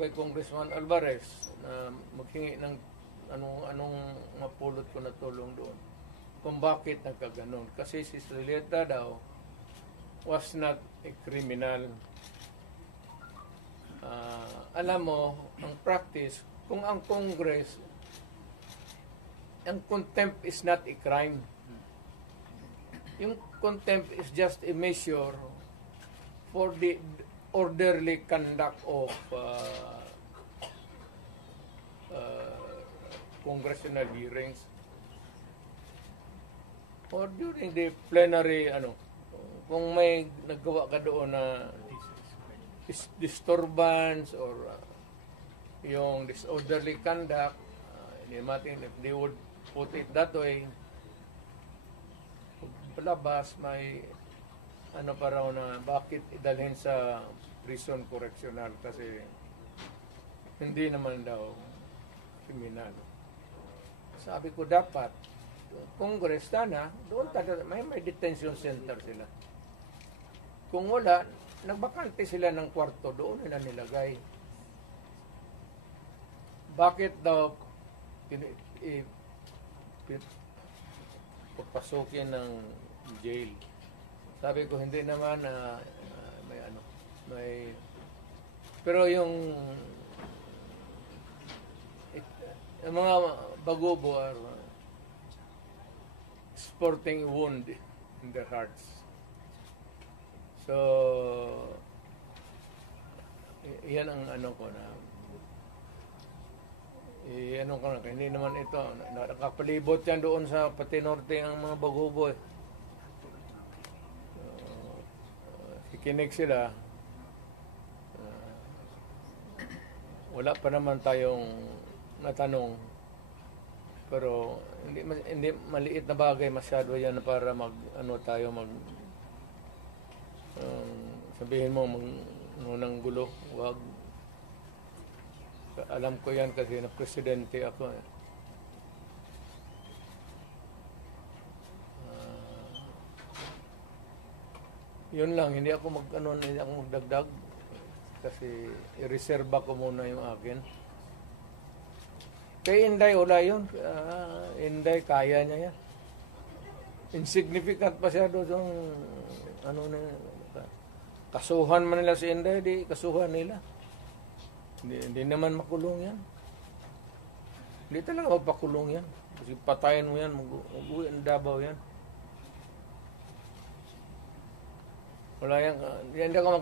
kay Congressman Alvarez na maghingi ng anong mapulot ko na tulong doon. Kung bakit nagkaganon. Kasi si Srileta daw was not a criminal. Alam mo, ang practice, kung ang Congress, ang contempt is not a crime. Yung contempt is just a measure for the orderly conduct of congressional hearings or during the plenary, kung may naggawa ka doon na disturbance or yung disorderly conduct, if they would put it that way, palabas may pa raw na bakit idalhin sa prison correctional kasi hindi naman daw kriminal. Sabi ko dapat Congress sana doon may detention center sila. Kung wala, nagbakante sila ng kwarto doon nila nilagay. Bakit daw papasukin ng jail? Sabi ko hindi naman may pero yung mga bagubo are sporting wound in their hearts. So yan ang ko na hindi naman ito nakapalibot yan doon sa Patinorte ang mga bagubo kikinig sila. Wala pa naman tayong natanong pero hindi maliit na bagay masyado yan para sabihin mo nang gulo. Wag. Alam ko yan kasi na presidente ako. Yun lang, hindi ako magdagdag kasi i-reserve ko muna yung akin. Kay Inday, wala yun. Inday, kaya niya yan. Insignificant pa siya doon. Kasuhan man nila si Inday, di kasuhan nila. Hindi naman makulong yan. Hindi talaga mapakulong yan. Kasi patayin mo yan, mag-uwi ang Davao yan. Wala yan. Hindi ako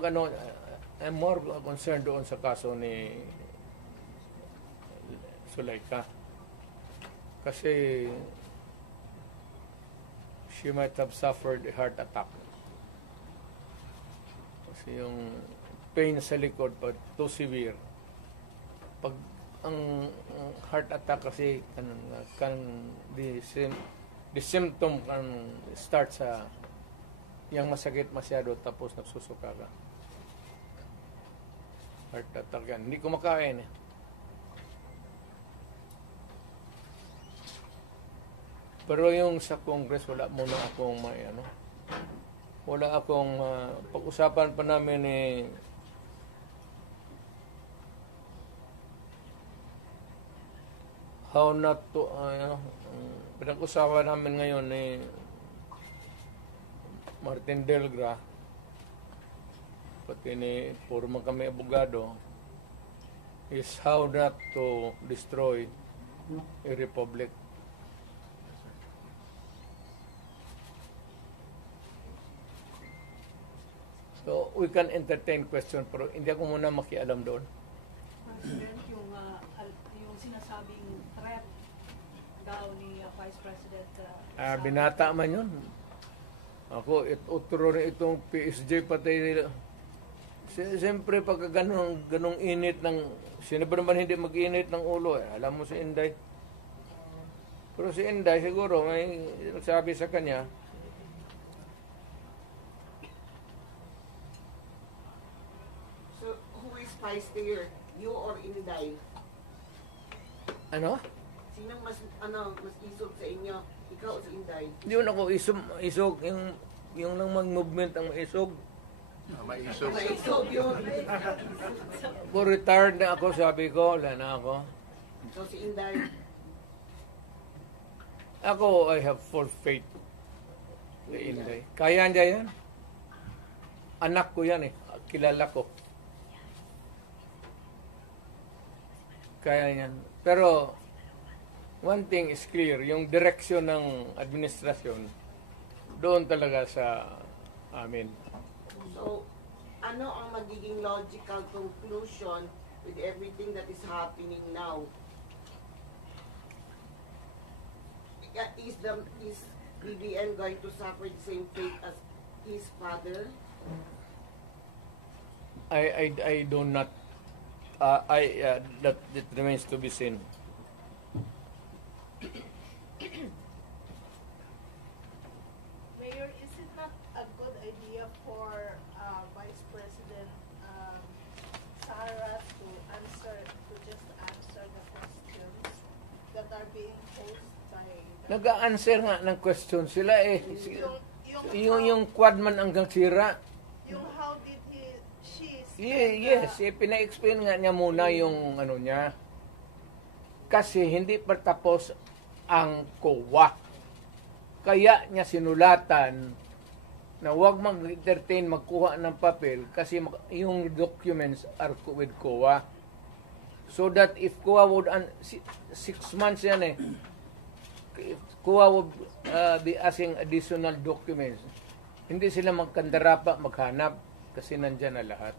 I'm more concerned doon sa kaso ni Zuleika. Kasi she might have suffered a heart attack. Kasi yung pain sa likod pa too severe. Pag ang heart attack kasi the symptom can start sa yang masakit masyado tapos nagsusuka ka. Heart attack yan. Hindi kumakain eh. Pero yung sa Congress, wala muna akong wala akong pag-usapan pa namin how not to pinag-usapan namin ngayon Martin Delgra pati ni puro kami abogado is how not to destroy a republic. So we can entertain question pero hindi ako muna makialam doon. President, yung sinasabing threat daw ni Vice President binata man yun. Ako, utro rin itong PSG pati nila. Siyempre, pagka ganong init ng... Sino ba naman hindi mag-init ng ulo? Alam mo si Inday. Pero si Inday, siguro, may nagsabi sa kanya. So, who is spicier? You or Inday? Ano? Sinong mas isog sa inyo? Ikaw o si Inday? Hindi mo ako isog. Yung lang mag-movement ang maisog. Maisog. Maisog yun. Kung retired na ako, sabi ko, wala na ako. So si Inday, Ako, I have full faith kay Inday. Kaya niya yan. Anak ko yan eh. Kilala ko. Kaya yan. Pero, one thing is clear, yung direksyon ng administrasyon, doon talaga sa amin. so ano ang magiging logical conclusion with everything that is happening now? Is BBM going to suffer the same fate as his father? I do not, that it remains to be seen. Mayor, is it not a good idea for Vice President Sara to just answer the questions that are being posed by Nag-a-answer nga ng question sila eh. Yung quad man hanggang sira. yung how did she Yes, pina-explain nga niya muna yung ano niya. Kasi hindi pa tapos ang COA. Kaya niya sinulatan na huwag mag-entertain, magkuha ng papel kasi yung documents are with COA. So that if COA would, 6 months yan eh, if COA would be asking additional documents, hindi sila magkandarapa, maghanap kasi nandyan na lahat.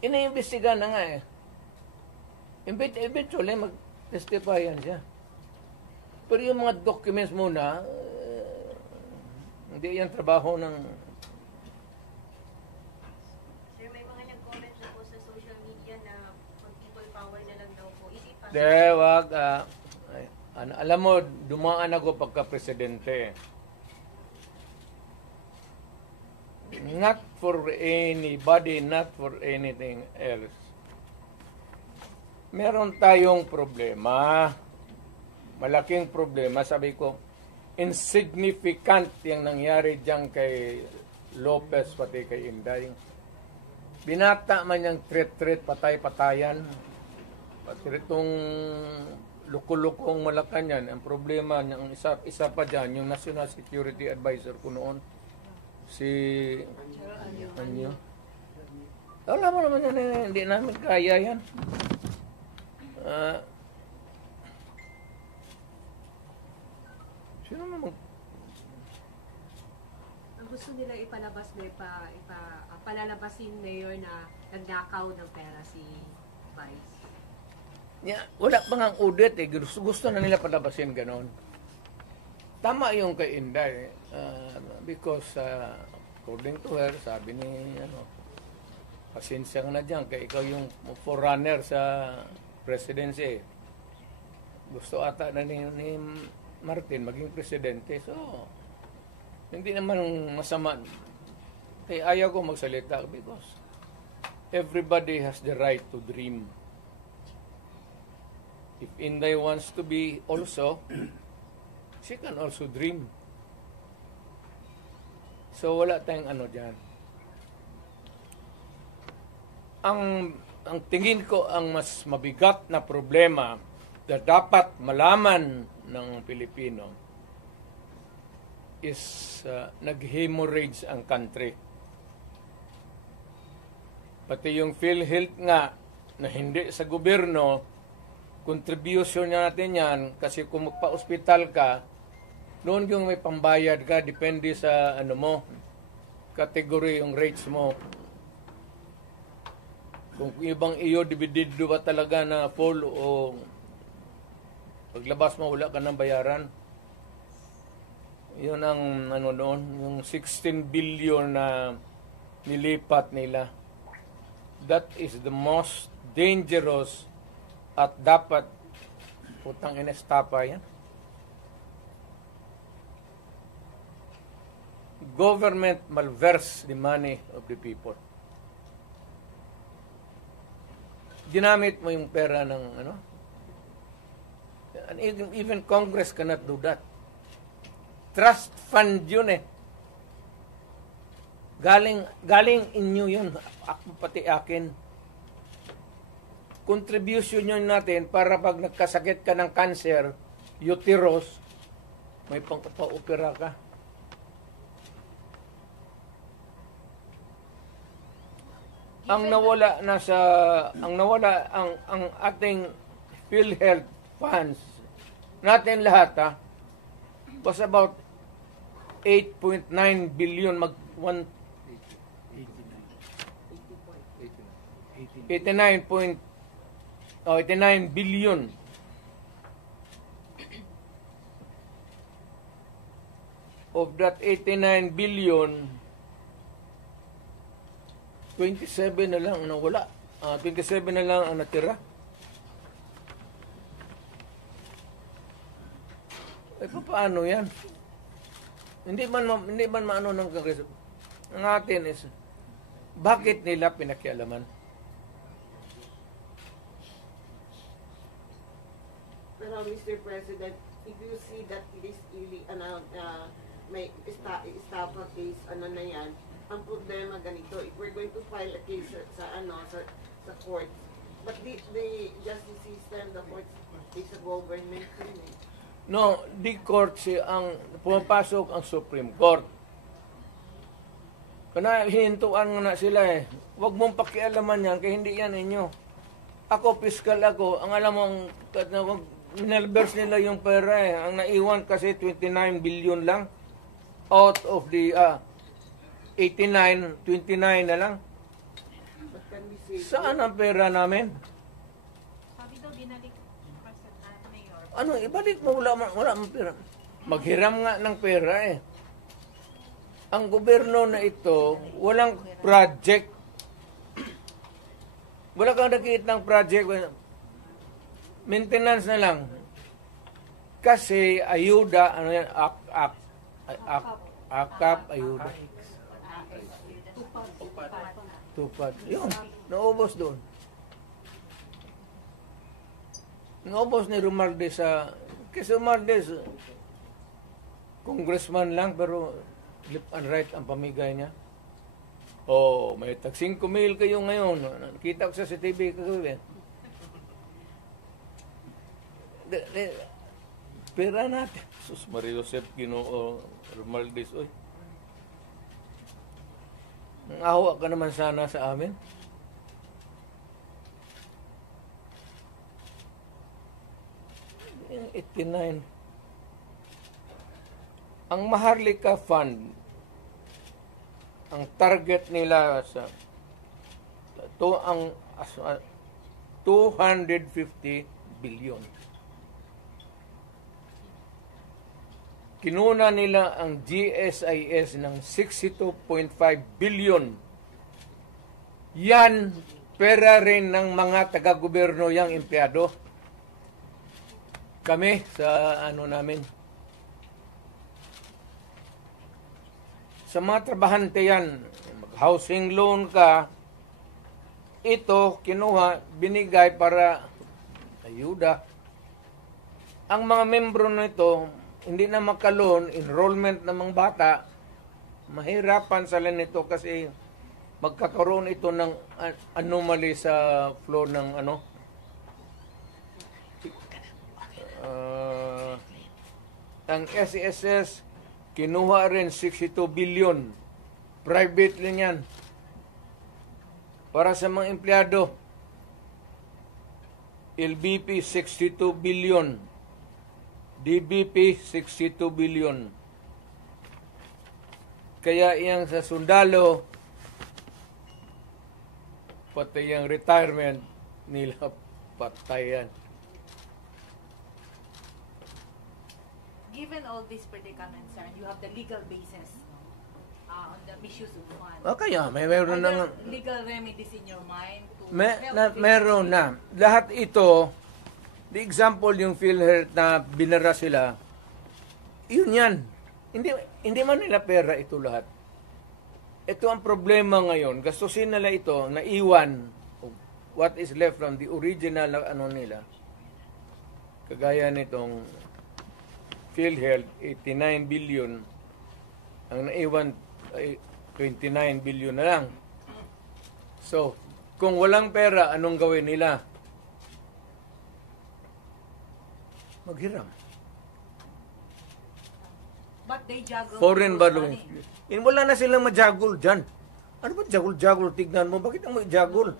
Iniimbestiga na nga eh. Eventually, mag-testify yan siya. Pero yung mga documents muna, hindi yan trabaho ng... Sir, may mga nag-comment na po sa social media na people power na lang daw po. Is it possible? wag. Alam mo, dumaan ako pagka-presidente. Not for anybody, not for anything else. Meron tayong problema. Malaking problema. Sabi ko, insignificant yung nangyari dyan kay Lopez pati kay Inday. Binata man yung threat, patay-patayan. Pati itong lukulukong Malacanang, ang problema ng isa pa dyan, yung National Security Advisor ko noon, si Anyo. Alam mo naman yan, hindi namin kaya yan. Sino naman? Ang gusto nila ipalabas na palalabasin mayor na nagnakaw ng pera si Vice. Wala pa nga audit eh. Gusto na nila palabasin ganon. Tama yung kay Inday. Because according to her, sabi ni pasensya ka na dyan kaya ikaw yung forerunner sa presidency. Gusto ata na ni Martin maging presidente. So, hindi naman masama. Kaya ayaw ko magsalita because everybody has the right to dream. If Inday wants to be also, she can also dream. So, wala tayong ano dyan. Ang tingin ko ang mas mabigat na problema na dapat malaman ng Pilipino is nag-hemorrhage ang country. Pati yung PhilHealth nga na hindi sa gobyerno, contribution natin yan kasi kung magpa-hospital ka, noon yung may pambayad ka, depende sa category yung rates mo. Kung ibang iyo, dividido ba talaga na full o paglabas mo, wala ka ng bayaran. Yun ang noon, yung 16 billion na nilipat nila. That is the most dangerous at dapat putang inestapa yan. Government malverse the money of the people. Ginamit mo yung pera ng and even Congress cannot do that. Trust fund yun eh. Galing inyo yun, ako pati akin. Contribution yun natin para pag nagkasakit ka ng cancer, uterus, may pangpa-opera ka. Ang ating PhilHealth funds natin lahat was about 8.9 billion 89 billion. Of that 89 billion, 27 na lang ang nawala. 27 na lang ang natira. Paano yan? Hindi man maano ng Kongreso. Ang atin is, bakit nila pinakialaman? Pero Mr. President, if you see that this really, may estafa case, na yan, ang problema ganito, if we're going to file a case sa court, but the justice system, the court is a government thing. No, the court ang pumapasok ang Supreme Court. Kana hinintuan na sila Huwag mong pakialaman yan, kaya hindi yan inyo. Ako, fiscal ako, ang alam mong minalbers nila yung pera Ang naiwan kasi 29 billion lang. Out of the 89, 29 na lang. But can we say, Saan ang pera namin? Sabi daw, binalik Mayor. Ano, ibalik mo, wala mang pera. Maghiram nga ng pera Ang gobyerno na ito, walang project. Wala kang nakikita ng project. Maintenance na lang. Kasi ayuda, akap, ayuda. Tupad. Yun, naubos doon. Naubos ni Romualdez kasi Romualdez, congressman lang, pero left and right ang pamigay niya. May tag 5,000 kayo ngayon. Nakita ko sa TV kagabi. Pera natin. Sus Maria Joseph Ginoo Romualdez, oy. Ang awa ka naman sana sa amin. Yung 89. Ang Maharlika Fund, ang target nila sa ang 250 billion. Kinuna nila ang GSIS ng 62.5 billion. Yan, pera rin ng mga taga-gobyerno yang empleyado. Kami sa namin. Sa mga trabahante yan, mag-housing loan ka, ito, kinuha, binigay para ayuda. Ang mga membro nito, hindi na makaloon, enrollment ng mga bata, mahirapan sila nito kasi magkakaroon ito ng anomaly sa flow ng ang SESS, kinuha rin 62 billion. Private lang yan. Para sa mga empleyado, LBP 62 billion. DBP 62 billion. Kaya iyang sa sundalo, pati yung retirement nila patayan. Given all these predicaments, sir, you have the legal basis on the misuse of funds. Kaya meron Are na there legal remedies in your mind to meron na. Lahat ito, the example yung PhilHealth na binara sila, yun yan. Hindi man nila pera ito lahat. Ito ang problema ngayon. Gastusin nila ito, naiwan what is left from the original na nila. Kagaya nitong PhilHealth, 89 billion. Ang naiwan ay 29 billion na lang. So, kung walang pera, anong gawin nila? Maghiram. But they juggle Foreign people's borrowing. money. Wala na silang majagul dyan. Ano ba jagul-jagul? Tignan mo, bakit ang majagul?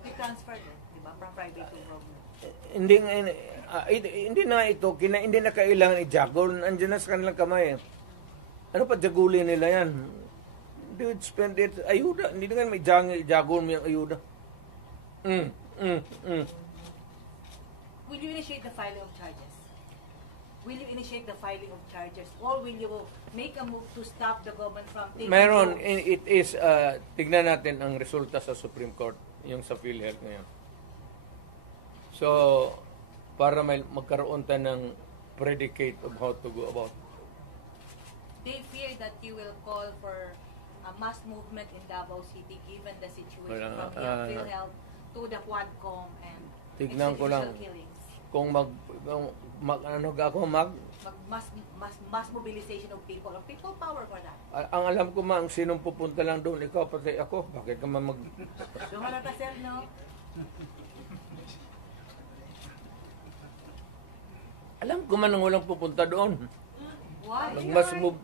They transfer it, di ba? From private to government. Hindi na ito, hindi na kailangan i-jagul. Andiyan na sa kanilang kamay. Ano pa jagulin nila yan? They would spend it, ayuda. Hindi na nga may jagul mo yung ayuda. Will you initiate the filing of charges? Will you initiate the filing of charges? Or will you make a move to stop the government from taking Meron, loans? it is, tignan natin ang resulta sa Supreme Court, yung sa PhilHealth ngayon. So, para magkaroon tayo ng predicate of how to go about. They fear that you will call for a mass movement in Davao City given the situation from the PhilHealth to the Quadcom and Tignan ko lang. extrajudicial killings. Kung Mass mobilization of people power for that. ang alam ko ang sinong pupunta lang doon, ikaw pati ako, bakit ka man Dumara ka, sir, no? alam ko man ang walang pupunta doon. Why?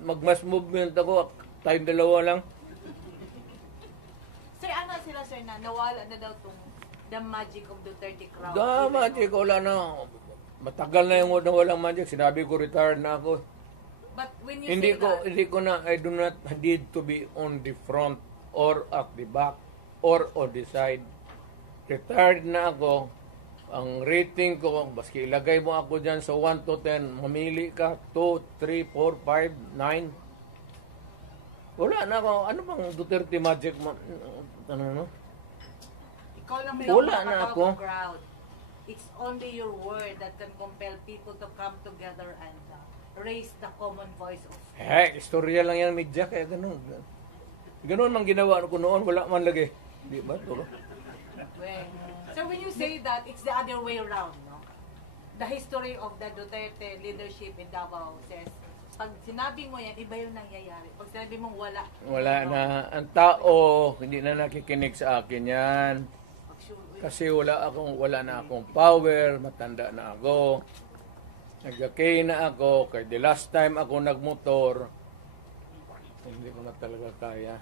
Mag-mass movement ako, tayong dalawa lang. Sir, ano sila, sir, na nawala na daw tong the magic of Duterte crowd? Magic, wala na. Matagal na yung walang magic. Sinabi ko, retired na ako. But when you say that, I do not need to be on the front or at the back or on the side. Retired na ako. Ang rating ko, baski ilagay mo ako dyan sa 1 to 10, mamili ka, 2, 3, 4, 5, 9. Wala na ako. Ano bang Duterte magic? Ano? ikaw lang may Wala na makatawag ako. ng crowd. It's only your word that can compel people to come together and raise the common voice of Istorya lang yan, media, kaya ganun. Ganun man ginawa ko noon, wala man lagi. Di ba? Turo. So when you say that, it's the other way around, no? The history of the Duterte leadership in Davao says, pag sinabi mo yan, iba yung nangyayari. Pag sinabi mong wala. Wala na. Ang tao, hindi na nakikinig sa akin yan. Kasi wala na akong power, matanda na ako. Nagkakay na ako, kaya the last time ako nagmotor, hindi ko na talaga kaya.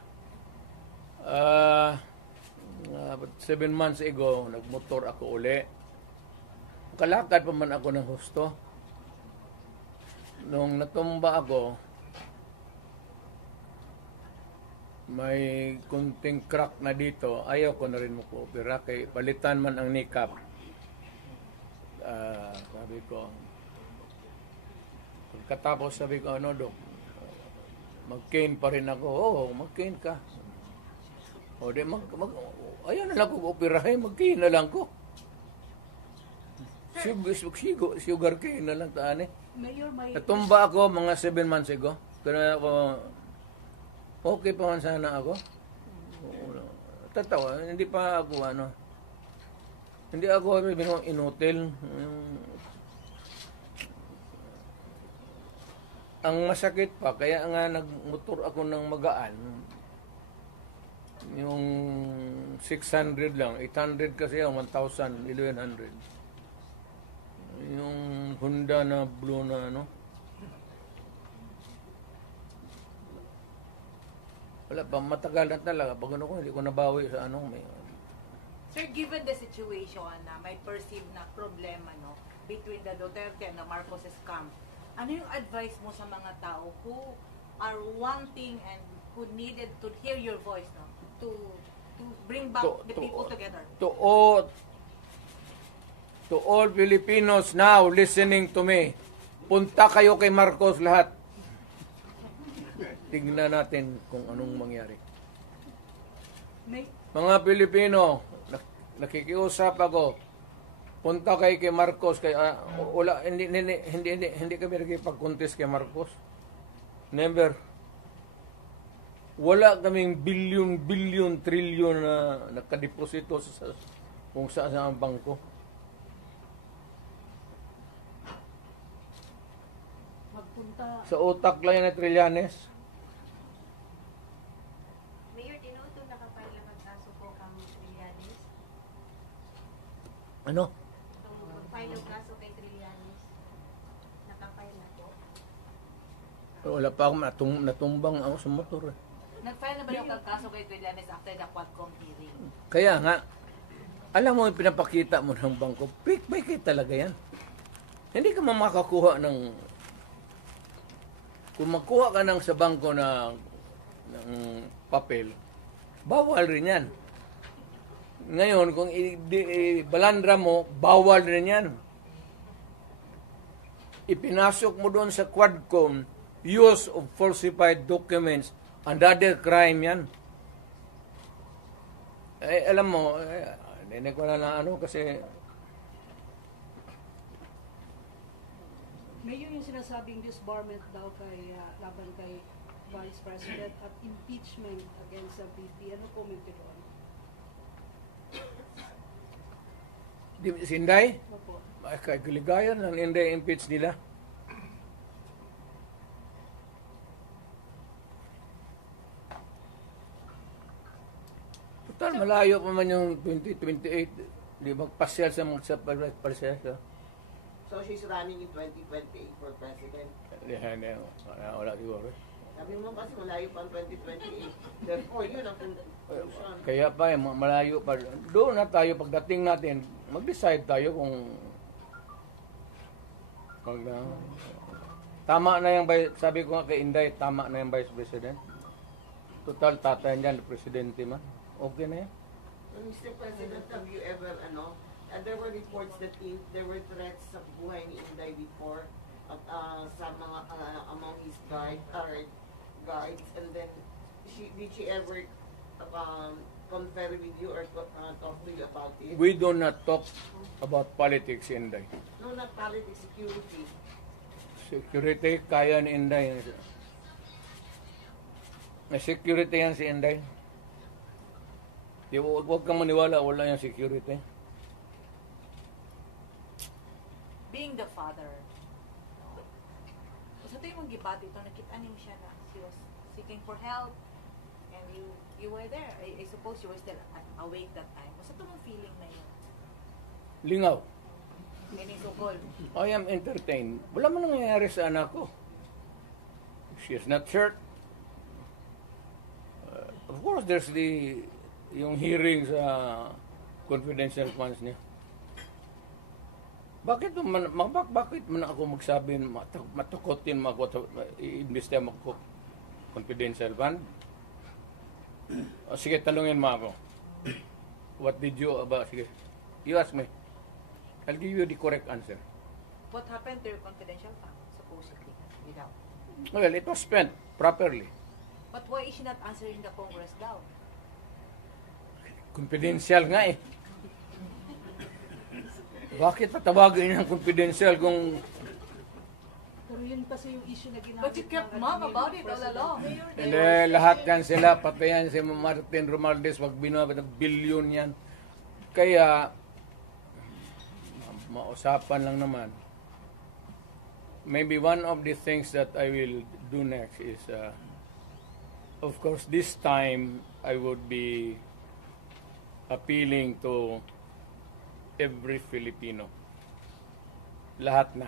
7 months ago, nagmotor ako uli. Kalakad pa man ako ng husto. Nung natumba ako, may kunting crack na dito. Ayaw ko na rin mag-opera. Kay palitan man ang kneecap. Sabi ko, pagkatapos sabi ko, ano, Dok, mag-cane pa rin ako. Oo, mag-cane ka. O, di, ayaw na lang ko operahin, mag-cane na lang ko. Sugar cane na lang taan eh. Mayor, may... Natumba ako mga 7 months ago. Kaya ako, okay pa man sana ako. Tatawa, hindi pa ako hindi ako inutil. Ang masakit pa, kaya nga nagmotor ako ng magaan. Yung 600 lang, 800 kasi yung 1,000, 1,100. Yung Honda na blue na wala pa, matagal na talaga. Pag ko, hindi ko nabawi sa may... Sir, given the situation na may perceived na problema between the Duterte and the Marcoses camp, ano yung advice mo sa mga tao who are wanting and who needed to hear your voice to bring back the people together? To all Filipinos now listening to me, punta kayo kay Marcos lahat. Tignan natin kung anong mangyari. Mga Pilipino, nakikiusap ako. Punta kayo kay Marcos, wala hindi kami nakipag-contest kay Marcos. Never. Wala kaming billion, trillion na nakadeposito sa kung saan ang bangko. Magpunta. Sa utak lang yan na Trillanes. Ano? Itong mag-file ng kaso kay Trillanes. Nakafile na po. Wala pa ako natumbang ako sa motor. Eh. Nag-file na ba yung kaso kay Trillanes after the Quadcom hearing? Kaya nga, alam mo, yung pinapakita mo ng bangko, fake by talaga yan. Hindi ka makakuha ng... Kung magkuha ka ng sa bangko ng papel, bawal rin yan. Ngayon, kung balandra mo, bawal rin yan. Ipinasok mo doon sa Quadcom, use of falsified documents, another crime yan. Alam mo, hindi ko na ano kasi... Mayor, yung sinasabing disbarment daw kay laban kay Vice President at impeachment against the VP. Ano comment nyo doon? Si Inday? Opo. Ay, kaligayan lang Inday impeach nila. Total, malayo pa man yung 2028. Di magpasyal sa mga proseso. So she's running in 2028 for president. Hindi, wala siguro. Sabi mo kasi malayo pa ang 2028. Therefore, yun ang conclusion. Kaya pa, malayo pa. Doon na tayo, pagdating natin, mag-decide tayo kung tama na yung, sabi ko nga kay Inday, tama na yung Vice President. Total, tatay niyan, Presidente man. Okay na yan. Mr. President, have you ever, there were reports that there were threats sa buhay ni Inday before sa mga, among his guards, and then, did she ever confer with you or talk to you about it? We do not talk about politics, Inday. No, not politics, security. Security, kaya ni Inday. May security yan si Inday. Huwag kang maniwala, wala yung security. Being the father, sa tuwing mong gibati ito, nakita niyo siya na she was seeking for help and you were there. I suppose you were still awake that time. Sa tuwing feeling na yun? Lingaw. Kinisukol. I am entertained. Wala man nangyayari sa anak ko. She is not hurt. Of course, there's yung hearing sa confidential funds niya. Bakit man ako magsabi, matukotin mo ako, i-imbestiya mo ako confidential fund? O, sige, talungin mo ako. What did you about? Sige, you ask me. I'll give you the correct answer. What happened to your confidential fund, supposedly, without? Well, it was spent properly. But why is she not answering the Congress daw? Confidential nga eh. Bakit patawagin ng confidential kung... Pero yun kasi yung issue na ginamit. But you kept mum about it all along. Hindi, lahat yan sila, pati yan si Martin Romualdez, wag binabit ng bilyon yan. Kaya, mausapan lang naman. Maybe one of the things that I will do next is, of course, this time, I would be appealing to every Filipino. Lahat na.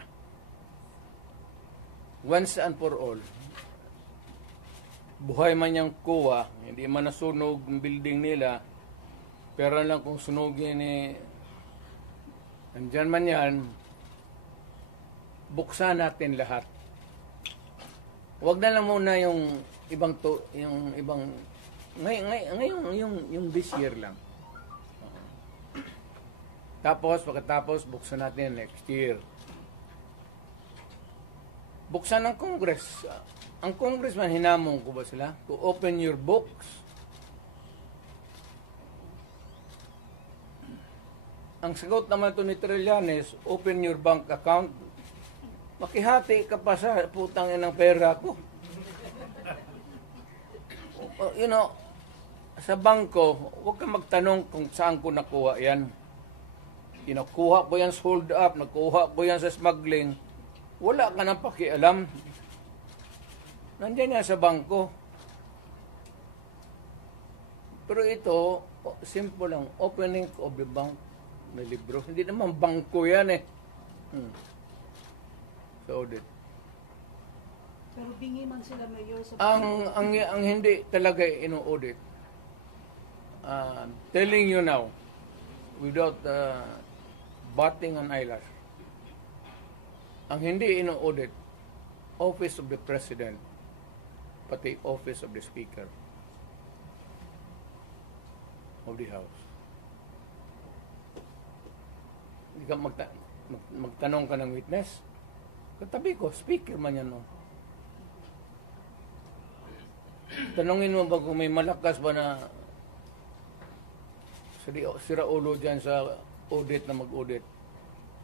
Once and for all. Buhay man yung kuwa, hindi man nasunog ang building nila, pero lang kung sunugin ni andyan man yan, buksan natin lahat. Huwag na lang muna yung ibang ngayon yung this year lang. Tapos, pagkatapos, buksan natin next year. Buksan ng Congress. Ang Congressman, hinamon ko ba sila? To open your books. Ang sagot naman ito ni Trillanes, open your bank account. Makihati ka pa sa putang ng pera ko. You know, sa bangko, huwag kang magtanong kung saan ko nakuha yan. Nakuha ko yan sa hold up, nakuha ko yan sa smuggling, wala ka nang pakialam. Nandiyan yan sa bangko. Pero ito, simple lang, opening of the bank, na libro. Hindi naman bangko yan eh. Sa audit. Pero bingi man sila mayor sa Ang hindi talaga ino-audit, telling you now, without batting an eyelash, ang hindi ino-audit, Office of the President, pati Office of the Speaker of the House. Hindi ka magtanong ka ng witness. Katabi ko, speaker man yan, no? Tanongin mo ba kung may malakas ba na sira ulo dyan sa audit na mag-audit?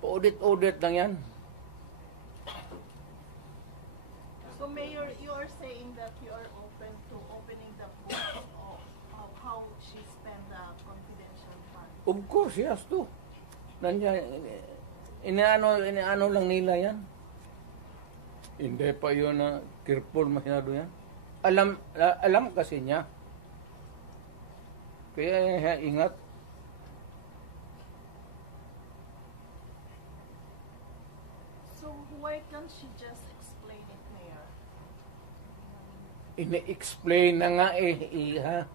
Audit lang yan. So Mayor, you are saying that you are open to opening the book of how she spent the confidential fund. Of course, yes, to. Nandiyan, inaano lang nila yan. Hindi pa yun na careful masyado yan. Alam kasi niya. Kaya ingat. So why can't she just explain it, Mayor? Ine-explain na nga ha.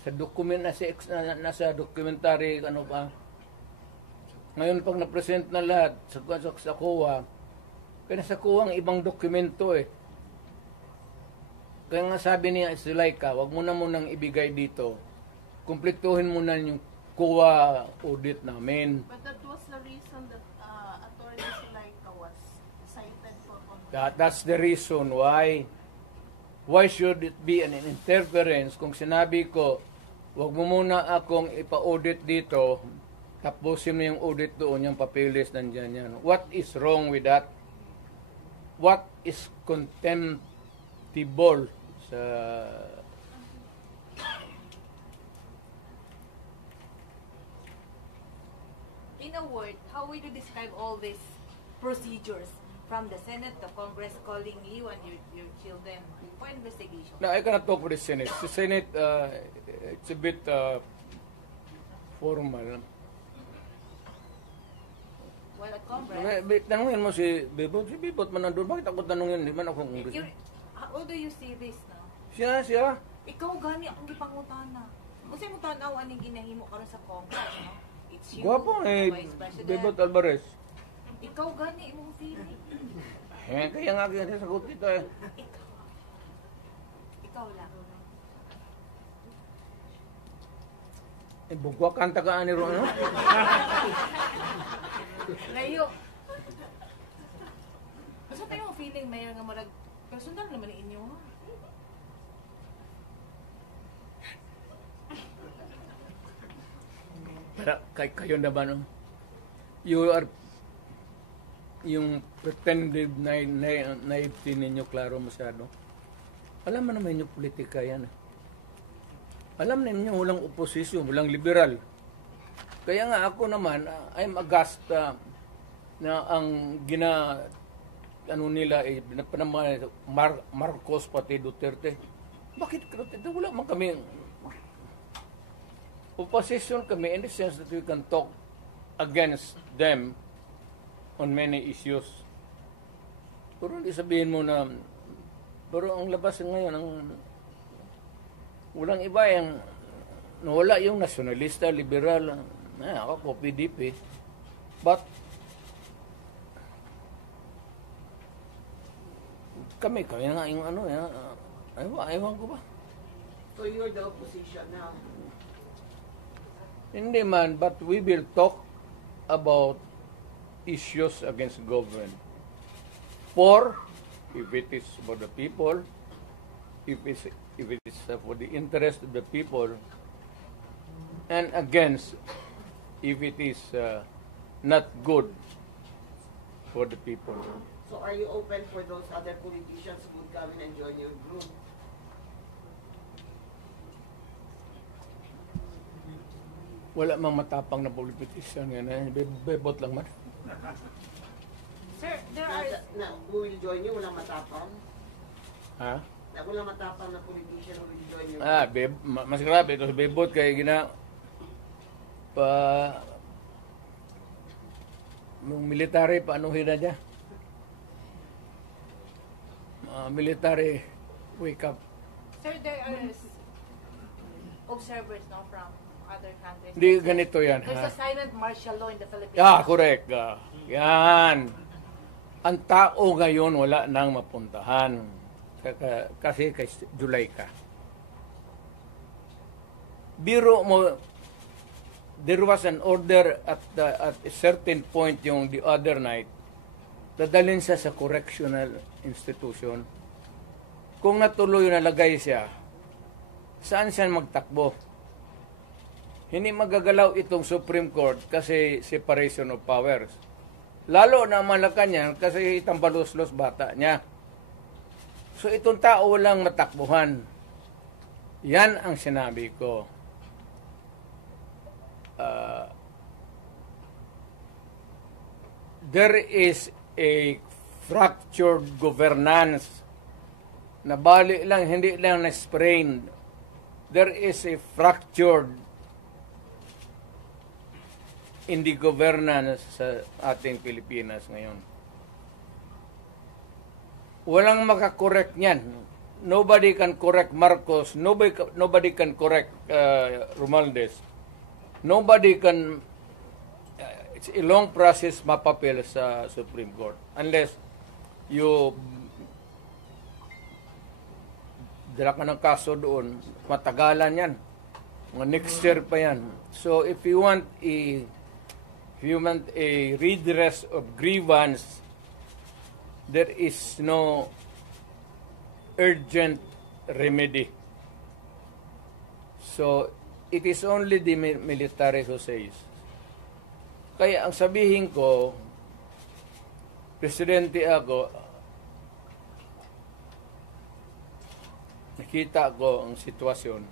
Sa document nasa documentary ano pa. Ngayon pag na-present na lahat sa COA, kaya sa COA ang ibang dokumento eh. Kaya nga sabi niya si Laika, wag mo na munang ibigay dito. Kumpletuhin mo na yung COA audit namin. But that was the reason that Attorney Zulaika was cited for That's the reason why. Why should it be an interference kung sinabi ko, wag mo muna akong ipa-audit dito, tapusin mo yung audit doon, yung papilis nandyan yan. What is wrong with that? What is contemptible sa... In a word, how would you describe all these procedures from the Senate, the Congress calling you and your children for investigation? No, I cannot talk for the Senate. The Senate, it's a bit formal. Well, at Congress, Tanungin mo si Bebot. Si Bebot man nandun. Bakit ako tanungin? Di man ako congressman. how do you see this now? Siya. Ikaw gani akong gipangutana. Kasi mo tanaw aning ginahimo karon sa Congress, no? It's you, Gwapo the eh, Vice President. Bebot Alvarez. Ikaw gani imong feeling. Kaya nga kaya sagot kita eh. Ikaw lang. Bugwa kanta ka ani ron, no? Layo. Basta tayo feeling mayor nga marag personal naman ni inyo. Pero kayo na ba, no? You are yung pretended naivety ninyo klaro masyado. Alam mo naman yung politika yan. Alam ninyo walang oposisyon, walang liberal. Kaya nga ako naman, I'm aghast na ang ano nila Marcos pati Duterte. Bakit Duterte? Wala man kami opposition kami in the sense that we can talk against them on many issues. Pero hindi sabihin mo na pero ang labas ngayon ang walang iba yung wala yung nasyonalista, liberal, ako PDP. But kami nga yung ano aywan ko ba? So you're the opposition now. Hindi man, but we will talk about issues against government. For, if it is for the people, if it is for the interest of the people, and against, if it is not good for the people. So are you open for those other politicians who would come in and join your group? Wala mang matapang na politician yan. Bebot lang man. Sir, there are Who will join you? Walang matapang? Ha? Walang matapang na politician who will join you? Mas grabe. Ito, bebot kay pa Yung military, paanuhin na niya. Military, wake up. Sir, there are observers no, from other countries. Hindi ganito yan, There's ha? a silent martial law in the Philippines. Correct. Yan. Ang tao ngayon wala nang mapuntahan. Kasi kay July ka. Biro mo, there was an order at a certain point yung the other night, dadalhin siya sa correctional institution. Kung natuloy nalagay siya, saan siya magtakbo? Hindi magagalaw itong Supreme Court kasi separation of powers. Lalo na Malacanang kasi tambalos-los bata niya. So itong tao walang matakbuhan. Yan ang sinabi ko. There is a fractured governance. Nabali lang, hindi lang na-sprain. There is a fractured in the governance sa ating Pilipinas ngayon. Walang makakorek niyan. Nobody can correct Marcos. Nobody can correct Romualdez. Nobody can... it's a long process mapapil sa Supreme Court. Unless you dala ka ng kaso doon, matagalan yan. Mga next year pa yan. So if you want a redress of grievance, there is no urgent remedy. So it is only the military who says. Kaya ang sabihin ko, presidente ako, nakita ko ang sitwasyon.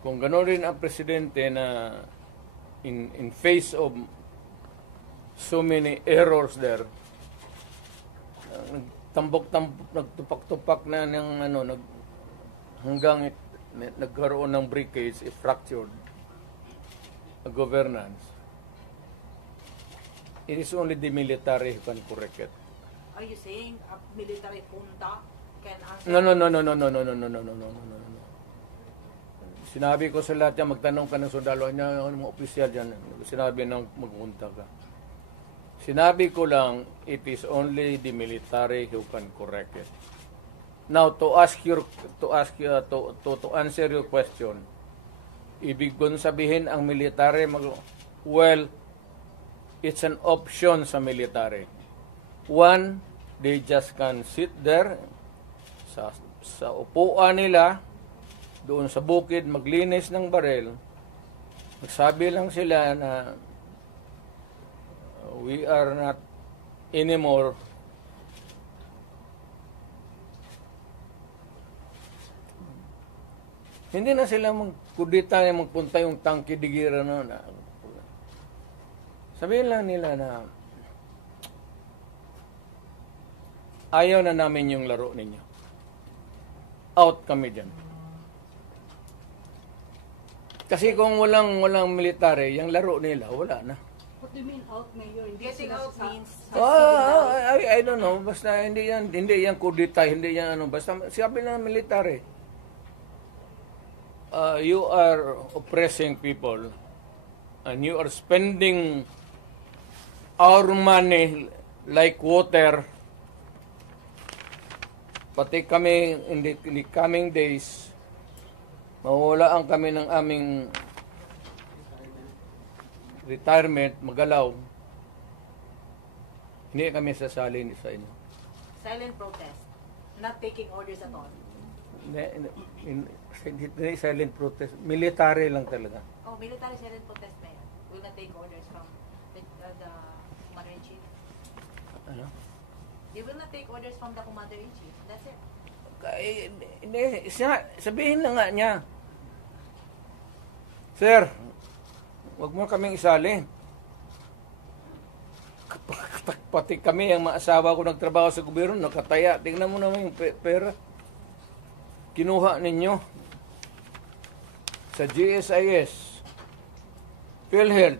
Kung gano'n rin ang presidente na in face of so many errors there, nagtupak-tupak na ng hanggang nagkaroon ng breakage, fractured governance. It is only the military who can correct it. Are you saying a military junta can answer? No. Sinabi ko sa lahat yan, magtanong ka ng sundalo niya, mga opisyal dyan, sinabi nang magpunta ka. Sinabi ko lang, it is only the military who can correct it. Now, to answer your question, ibig kong sabihin ang military, well, it's an option sa military. One, they just can sit there sa upuan nila, doon sa bukid, maglinis ng barel. Magsabi lang sila na we are not anymore hindi na sila magkudita na magpunta yung tangki digira na. Sabihin lang nila na ayaw na namin yung laro ninyo. Out kami dyan. Kasi kung walang military, yung laro nila, wala na. What do you mean out, Mayor? Hindi Getting sila out sa- means I don't know. Basta hindi yan kudita, hindi yan ano. Basta sabi lang ng military. You are oppressing people and you are spending our money like water. Pati kami in the coming days, mawawalaan kami ng aming retirement, magalaw. Hindi kami sasali sa inyo. silent protest, not taking orders at all. Hindi silent protest. Military lang talaga. Oh, military silent protest na yan. Will not take orders from the Commander-in-Chief. Ano? They will not take orders from the Commander-in-Chief. That's it. Sabihin na nga niya, Sir, wag mo kaming isali. Pati kami, ang mga asawa ko nagtrabaho sa gobyerno, nakataya. Tingnan mo naman yung pera. Kinuha ninyo sa GSIS. PhilHealth,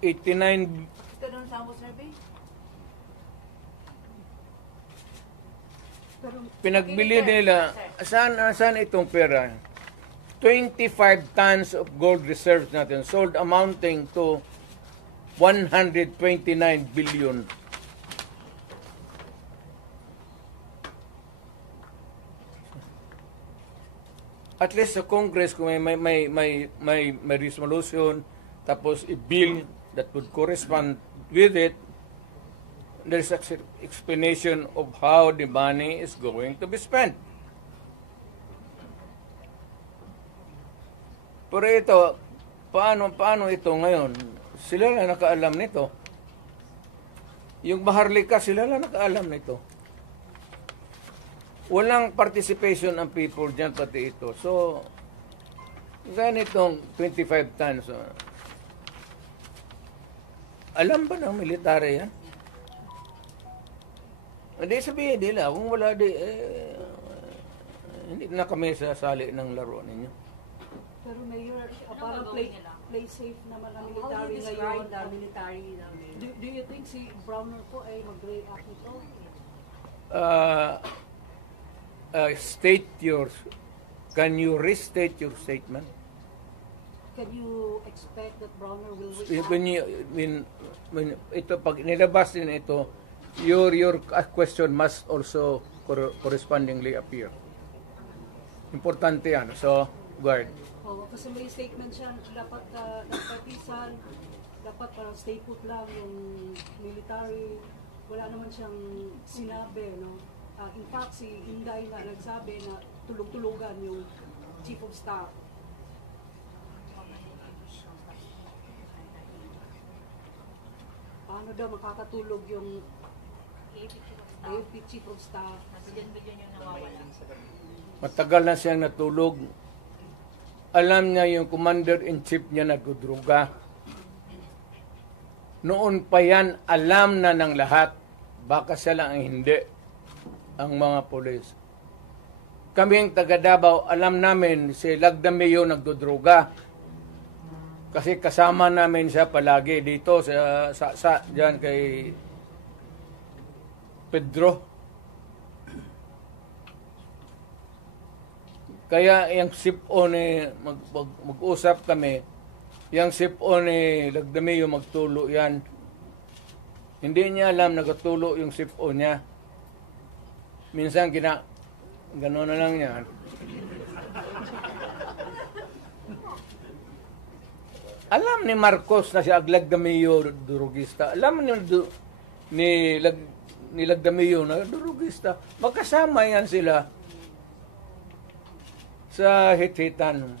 89. Ito doon sa Amo survey? Pero Pinagbili nila, saan itong pera? 25 tons of gold reserves natin sold amounting to 129 billion. At least sa Congress kung may resolution tapos i-bill that would correspond with it, there's an explanation of how the money is going to be spent. Pero ito, paano ito ngayon? Sila lang nakaalam nito. Yung Maharlika, sila lang nakaalam nito. Walang participation ng people dyan, pati ito. So, ganitong 25 tons. Alam ba ng military yan? Hindi sabihin nila, kung wala hindi na kami sasali ng laro ninyo. Pero Mayor, parang gagawin play, nila? play safe naman ang How do military you ngayon. describe the military namin? Do you think si Browner po ay mag-react nito? Can you restate your statement? Can you expect that Browner will react? When ito, pag nilabas din ito, your question must also correspondingly appear. Importante yan. So, guard. Oh, kasi may statement siya, dapat nagpatisan, dapat parang stay put lang yung military. Wala naman siyang sinabi, no? In fact, si Inday nga nagsabi na tulog-tulugan yung Chief of Staff. Paano daw makakatulog yung AFP Chief of Staff? Bilyon yung nawawala. Matagal na siyang natulog. Alam niya yung commander-in-chief niya nagdudruga. Noon pa yan, alam na ng lahat. Baka siya lang ang hindi. Ang mga polis. Kaming taga Davao, alam namin si Lagdameo nagdudruga. Kasi kasama namin siya palagi dito sa diyan kay Pedro. Kaya yung sip-on mag-usap kami, yung sip-on Lagdameo magtulo yan. Hindi niya alam nagatulo yung sip-on niya. Minsan gano'n na lang yan. Alam ni Marcos na siya Lagdameo durugista. Alam ni Lagdameo na durugista. Magkasama yan sila sa hit-hitan.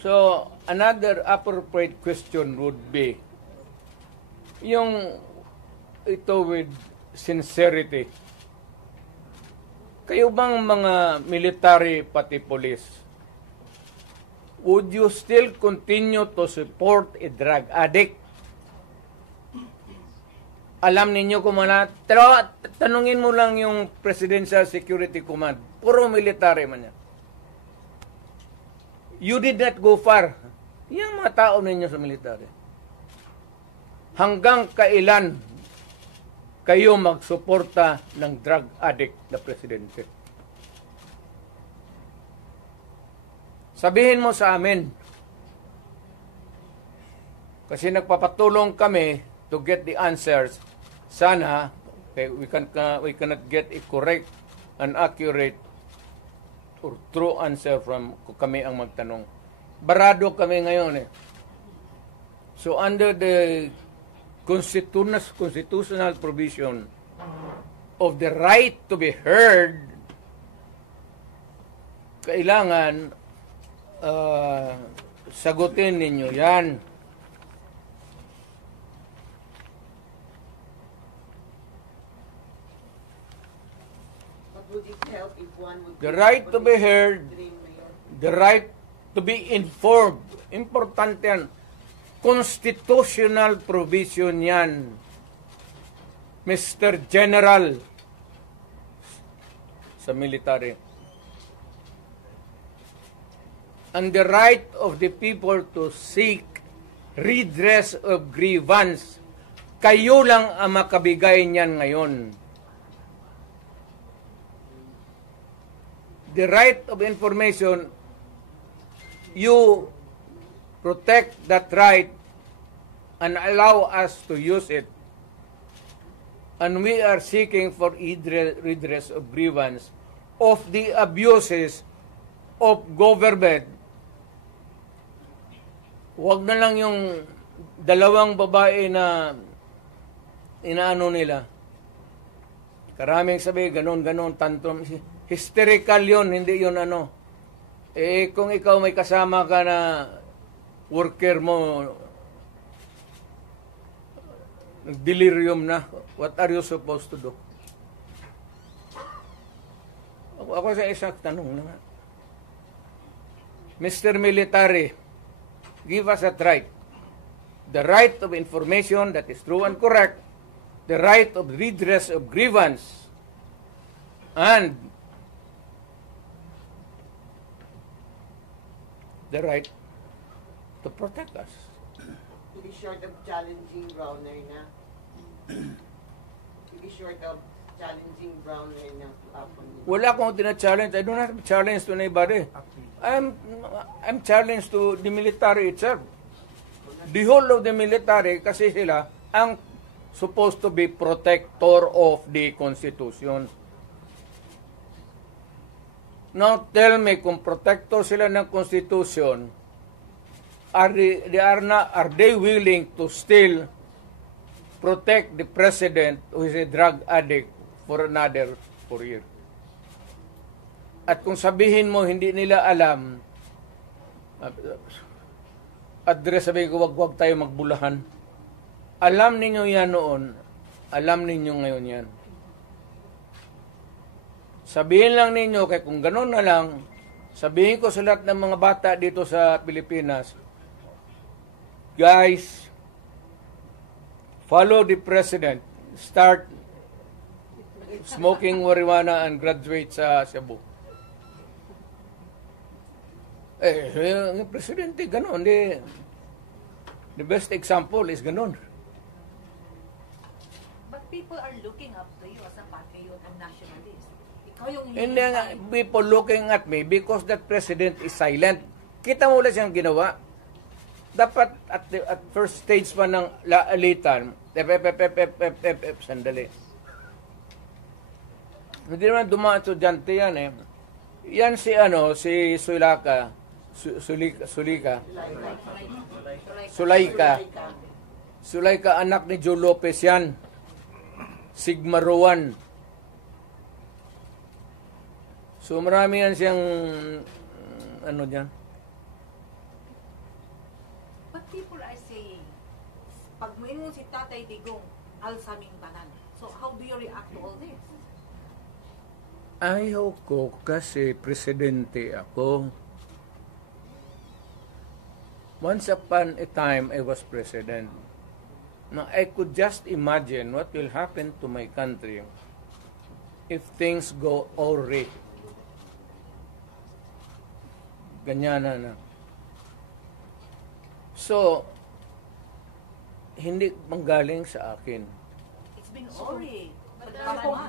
So, another appropriate question would be, yung ito with sincerity. Kayo bang mga military pati police, would you still continue to support a drug addict? Alam ninyo kung pero tanungin mo lang yung Presidential Security Command. Puro military man yan. You did not go far. Yung mga tao ninyo sa military. Hanggang kailan kayo magsuporta ng drug addict na presidente? Sabihin mo sa amin. Kasi nagpapatulong kami to get the answers. Sana we cannot get a correct and accurate or true answer from kami ang magtanong. Barado kami ngayon eh. So under the constitutional provision of the right to be heard, kailangan sagutin ninyo yan. But would it help if one would... The right to be heard, the right to be informed. Importante yan. Constitutional provision yan. Mr. General sa military. and the right of the people to seek redress of grievance. Kayo lang ang makabigay niyan ngayon. The right of information, you protect that right and allow us to use it. And we are seeking for redress of grievance of the abuses of government. Huwag na lang yung dalawang babae na inaano nila. Karaming sabi, ganon, tantrum. Hysterical yun, hindi yun ano. Eh, kung ikaw may kasama ka na worker mo, delirium na, what are you supposed to do? Ako sa isang tanong na nga. Mr. Military, give us that right. The right of information that is true and correct, the right of redress of grievance, and the right to protect us. To be short of challenging Browner na. To be short of challenging Browner na to happen. Wala akong tina-challenge. I don't have a challenge to anybody. I'm challenged to the military itself. The whole of the military, kasi sila ang supposed to be protector of the Constitution. Now tell me, kung protector sila ng Constitution, are they willing to still protect the president who is a drug addict for another 4 years? At kung sabihin mo hindi nila alam, address sabihin ko, wag tayo magbulahan. Alam ninyo yan noon, alam ninyo ngayon yan. Sabihin lang ninyo, kaya kung gano'n na lang, sabihin ko sa lahat ng mga bata dito sa Pilipinas, guys, follow the president, start smoking marijuana and graduate sa Cebu. Yung presidente, gano'n. The best example is gano'n. But people are looking up to you as a patriot and nationalist. Ikaw yung Hindi nga, people looking at me because that president is silent. Kita mo ulit siyang ginawa. Dapat at first stage pa ng laalitan, sandali. Hindi naman dumaan estudyante yan eh. Yan si Sulaika, anak ni Joe Lopez yan. Sigma Rowan. So marami yan siyang dyan. But people are saying, pag moingon si Tatay Digong, alsaming tanan. So how do you react to all this? Ayaw ko kasi presidente ako. Once upon a time, I was president. Now, I could just imagine what will happen to my country if things go awry. Ganyan na. So, hindi manggaling sa akin. It's been already.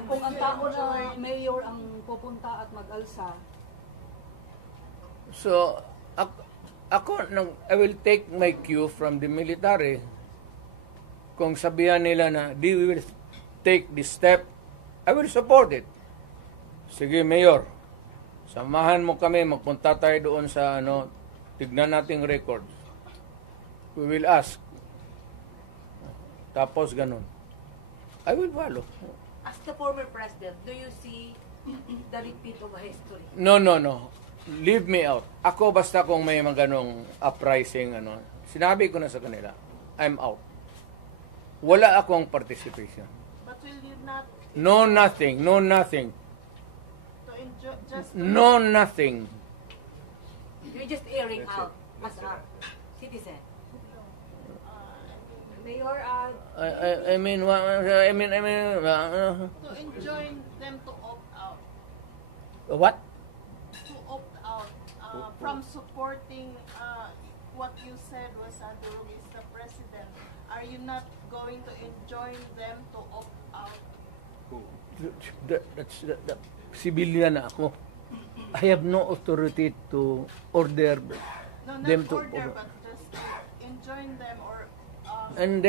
Kung ang tao na mayor ang pupunta at mag-alsa, So, I will take my cue from the military. Kung sabihan nila na, we will take this step, I will support it. Sige, Mayor, samahan mo kami, magpunta tayo doon sa, tignan nating records. We will ask. Tapos ganun. I will follow. As the former president, do you see the repeat of history? No. Leave me out. Ako basta kung may mga ganong uprising, sinabi ko na sa kanila, I'm out. Wala akong participation. But will you not No nothing. to enjoy just No nothing. You're just airing out as a citizen. Mayor, I mean, to enjoin them to opt out? what? To opt out from supporting what you said was Durog is the president, are you not going to enjoin them to opt out? Civilian na ako. I have no authority to order No, not them to order, but just enjoin them or and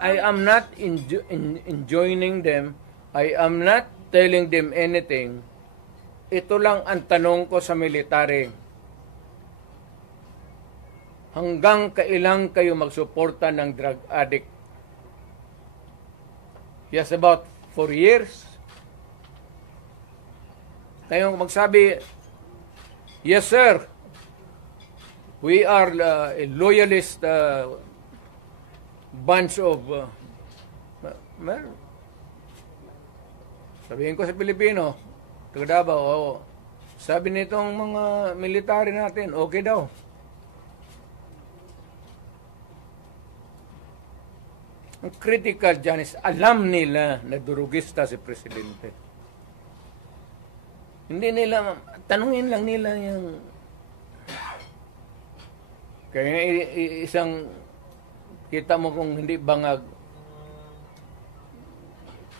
I am not enjoining them. I am not telling them anything. Ito lang ang tanong ko sa military. Hanggang kailan kayo magsuporta ng drug addict? Yes, about 4 years. Kayong magsabi, yes sir, we are a loyalist bunch of sabihin ko sa Pilipino, taga Davao, sabi nitong mga military natin, okay daw. Ang critical dyan is alam nila na durugista si Presidente. Hindi nila, tanungin lang nila yung kaya isang kita mo kung hindi bangag.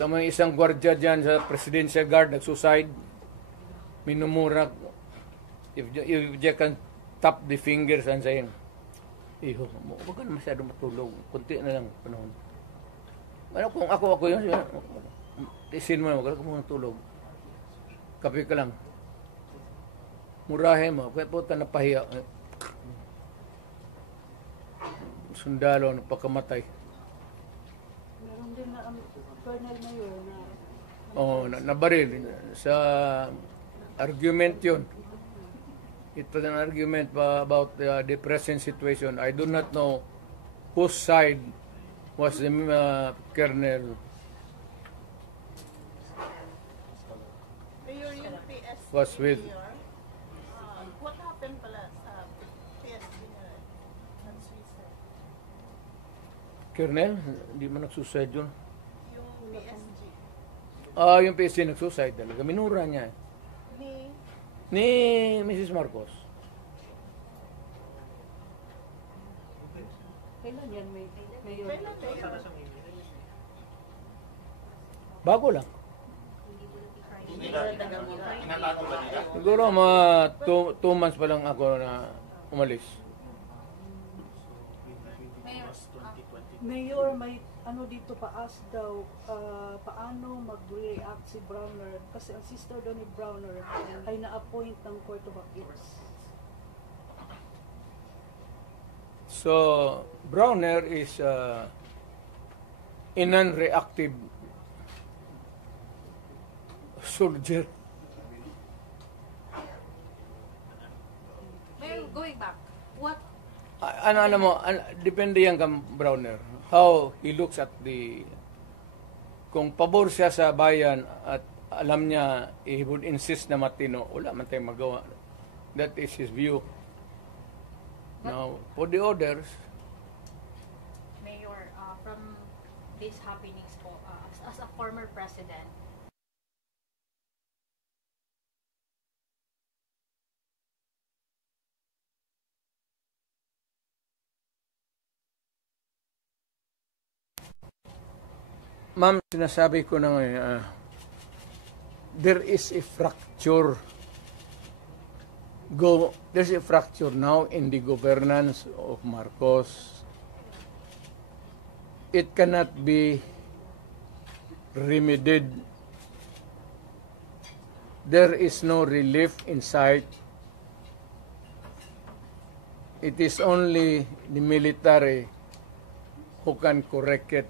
Tama isang gwardiya dyan sa Presidential Guard nag-suicide. Minumura. If you can tap the fingers and saying, iho, huwag ka na masyado matulog. Kunti na lang panahon. Ano kung ako yun? Tisin mo na, huwag ka muna tulog. Kape ka lang. Murahin mo. Kaya po ka napahiya. Sundalo, napakamatay. Meron din na Colonel Mayor na Nabaril. Sa argument yun. It was an argument about the present situation. I do not know whose side was the Colonel. Mayor, yung PSD Was with. Mayor, what happened pala sa PSD na nag-suicide? Colonel, hindi man nagsuicide yun. Yung PSG Yung PSG nagsuicide talaga. Minura niya. Ni Mrs. Marcos. kailan yan Mayor? kailan Mayor? Bago lang. Siguro mga 2 months pa lang ako na umalis. Mayor, may ano dito paas daw, paano mag-react si Browner kasi ang sister daw ni Browner ay na-appoint ng Court of Appeals. So, Browner is a non-reactive soldier. Mayor, going back, what Ano mo, depende yan kang Browner. How he looks at kung pabor siya sa bayan at alam niya, he would insist na matino, wala man tayong magawa. That is his view. Now, for the others, Mayor, from these happenings po, as a former president, ma'am, sinasabi ko na ngayon, there is a fracture. There's a fracture now in the governance of Marcos. It cannot be remedied. There is no relief in sight. It is only the military who can correct it.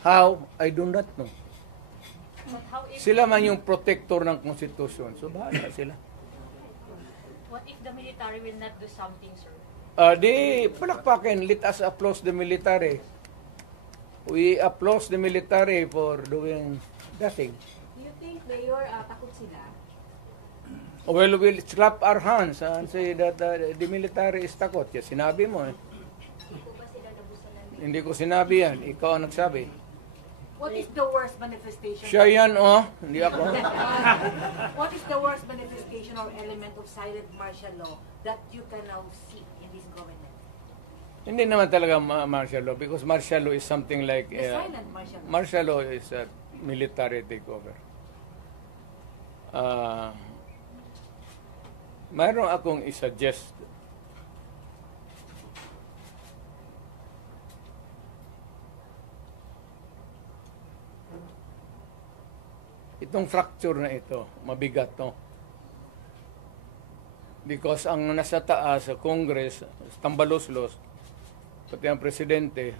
How? I do not know. but how if, Sila man yung protector ng konstitusyon. So, bahala sila. what if the military will not do something, sir? Di palakpakin. Let us applaud the military. We applaud the military for doing nothing. Do you think, Mayor, takot sila? Well, we'll clap our hands and say that the military is takot. Yes, sinabi mo eh. Hindi po ba sila nabusalan? Hindi ko sinabi yan. Ikaw ang nagsabi. What is the worst manifestation? Siya yan, oh. Hindi ako. What is the worst manifestation or element of silent martial law that you can now see in this government? Hindi naman talaga martial law because martial law is something like... The silent martial law. Martial law is a military takeover. Mayroon akong i-suggest. Itong fracture na ito, mabigat to. Because ang nasa taas sa Congress, tambalos-los, pati ang presidente,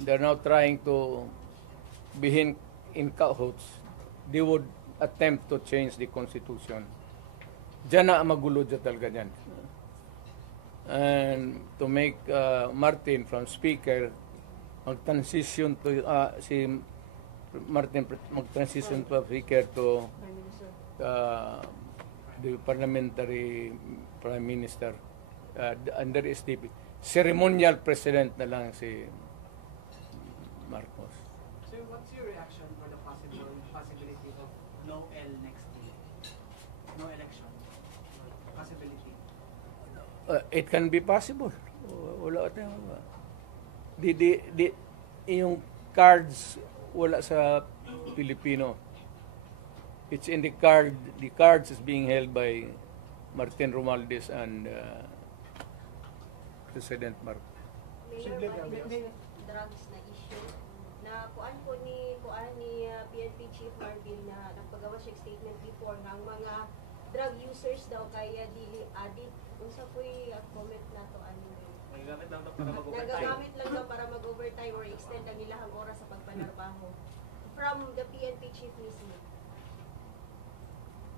they're now trying to be in cahoots. They would attempt to change the Constitution. Diyan na magulo dyan talaga dyan. And to make Martin from Speaker mag-transition to si Martin mag-transition to Speaker to the parliamentary Prime Minister. And there is the ceremonial president na lang si Marcos. So what's your reaction for the possibility of no L next year? No election? Possibility? It can be possible. Wala tayong... Yung cards wala sa Pilipino. It's in the card. The cards is being held by Martin Romualdez and President Marcos. Mayor, drugs na issue na kuan ni PNP Chief Marvin na nagpagawa siya statement before ng mga drug users daw kaya dili addict. Unsa po'y comment na to nagagamit lang daw para mag-overtime or extend ang ilahang oras sa pagpanarbaho from the PNP chief mismo.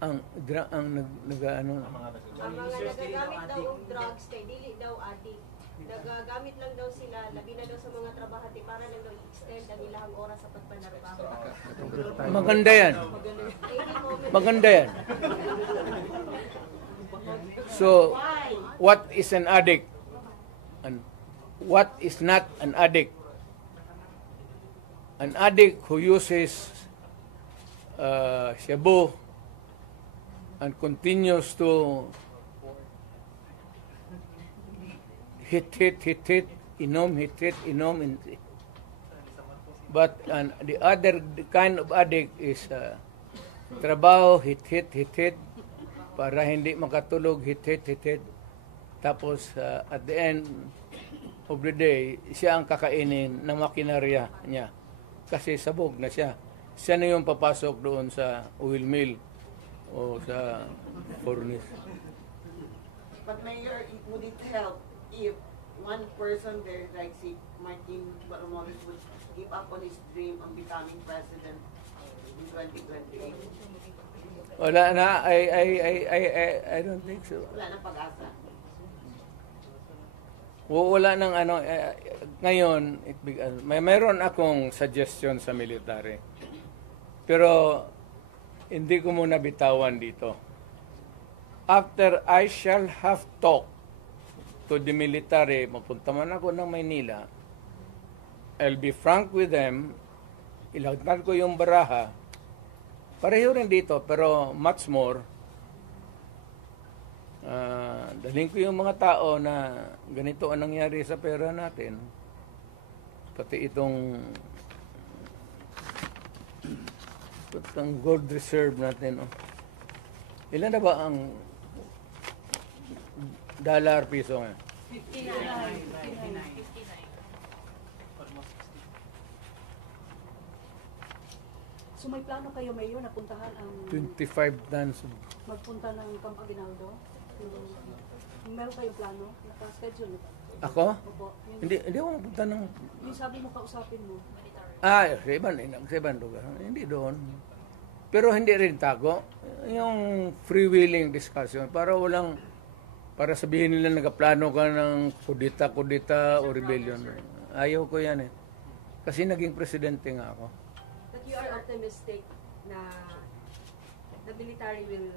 Ang nagagamit daw og drugs kay dili daw addict. Nagagamit lang daw sila labi na daw sa mga trabahante para lang daw i-extend ang ilahang oras sa pagpanarbaho. Maganda yan. Maganda yan. So, what is an addict? And what is not an addict? An addict who uses shabu and continues to hit, inom. But the other kind of addict is trabaho, hit, para hindi makatulog, hit. Tapos, at the end of the day, siya ang kakainin ng makinarya niya. Kasi sabog na siya. Siya na yung papasok doon sa oil mill o sa furnace. But Mayor, would it help if one person there, like si Martin Romualdez, would give up on his dream of becoming president in 2028? Wala na. I don't think so. Wala nang pag-asa. Wala nang ngayon, mayroon akong suggestion sa military. Pero hindi ko muna bitawan dito. After I shall have talked to the military, mapunta man ako ng Maynila, I'll be frank with them, ilagtan ko yung baraha, pareho rin dito, pero much more, dalhin ko yung mga tao na ganito ang nangyari sa pera natin. Pati itong gold reserve natin. Ilan na ba ang dollar piso ngayon? 59. So may plano kayo, Mayor, na puntahan ang 25 tons. magpunta ng Camp Aguinaldo? Meron kayong plano? Naka-schedule? Ako? Opo. Hindi ako mapunta ng... Yung sabi mo, kausapin mo. Sa ibang lugar. Hindi doon. Pero hindi rin tago. Yung freewheeling discussion, para sabihin nila nagaplano ka ng kudita o rebellion. Ayaw ko yan eh. Kasi naging presidente nga ako. But you are optimistic na the military will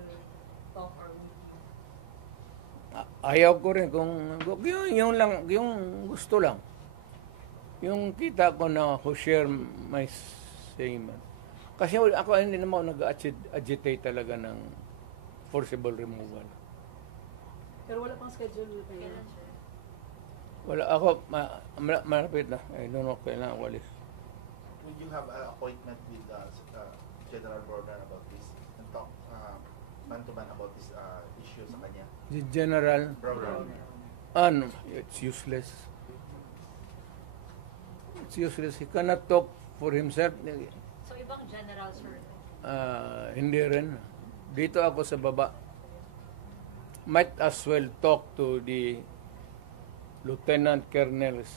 talk or will Ayaw ko rin kung yung gusto lang. Yung kita ko na who share my same. Kasi ako hindi naman nag-agitate talaga ng forcible removal. Pero wala pang schedule kayo. Wala ako, malapit na. I don't know kailangan walis. Would you have an appointment with General Broder about this and talk man-to-man about this issue sa kanya? The general, Broder. ano, it's useless. It's useless. He cannot talk for himself. So, ibang general, sir. Hindi rin. Dito ako sa baba. Might as well talk to the lieutenant colonels,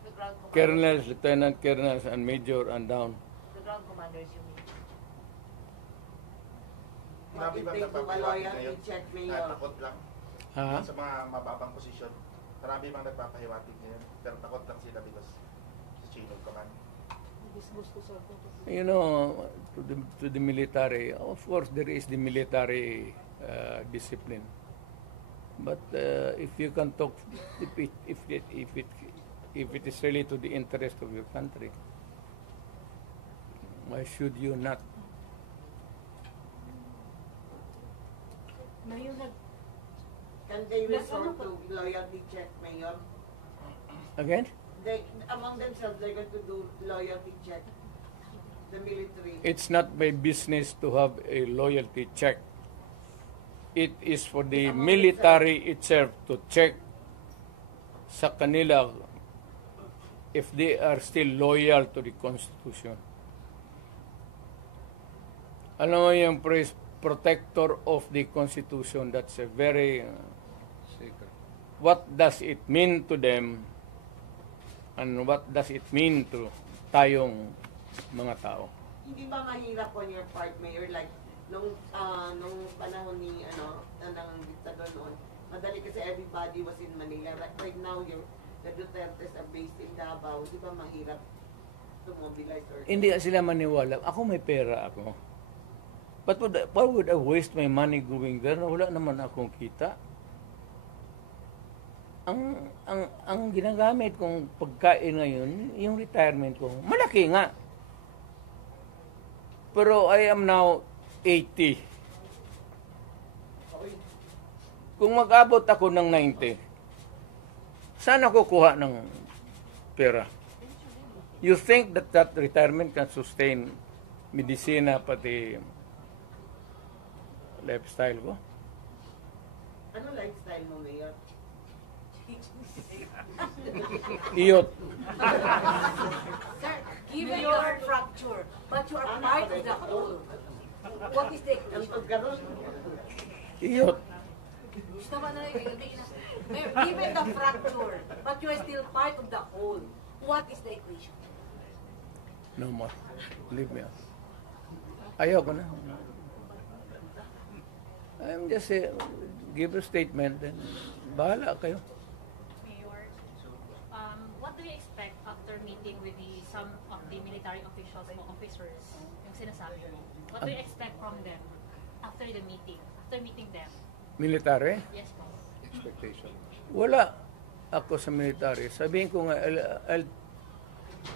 The ground commanders. colonels, lieutenant colonels, and major and down. The ground commanders, you mean? Marami Bakit bang they do a nagpapahiwatig loyalty ngayon? check, Na Mayor? takot lang Ha? sa mga mababang posisyon. Marami bang nagpapahiwatig ngayon? Pero takot lang sila because sa chain of command. Disgusto sa You know, to the military, of course, there is the military discipline. But if you can talk, if it is really to the interest of your country, why should you not? Mayor, Can they resort to loyalty check, Mayor? Again, They, among themselves, they're going to do loyalty check. The military. it's not my business to have a loyalty check. It is for the military itself to check sa kanila if they are still loyal to the Constitution. Alam mo yung protector of the Constitution, that's a very what does it mean to them and what does it mean to tayong mga tao? Hindi ba mahirap on your part, Mayor? Like, nung panahon ni, ng diktador noon, madali kasi everybody was in Manila. Right now, the Dutertes are based in Davao. Di ba mahirap to mobilize or... Hindi sila maniwala. Ako may pera ako. But why would I waste my money going there? Wala naman akong kita. Ang ginagamit kong pagkain ngayon, yung retirement ko, malaki nga. Pero I am now 80. Kung mag-abot ako ng 90, saan ako kuha ng pera? You think that retirement can sustain medisina pati lifestyle ko? Ano lifestyle mo, Mayor? Iyot. Sir, given your fracture, but you are part of the whole, what is the Ang equation? pagkaroon, Iyot. Tama na yun. Mayor, given the fracture, but you are still part of the whole, what is the equation? No more. Leave me out. Ayoko na. I'm just give a statement and bahala kayo. Mayor, what do you expect after meeting with some of the military officials o officers, yung sinasabi mo? What do you expect from them after the meeting? After meeting them? Military? Yes, po. Wala ako sa military. Sabihin ko nga,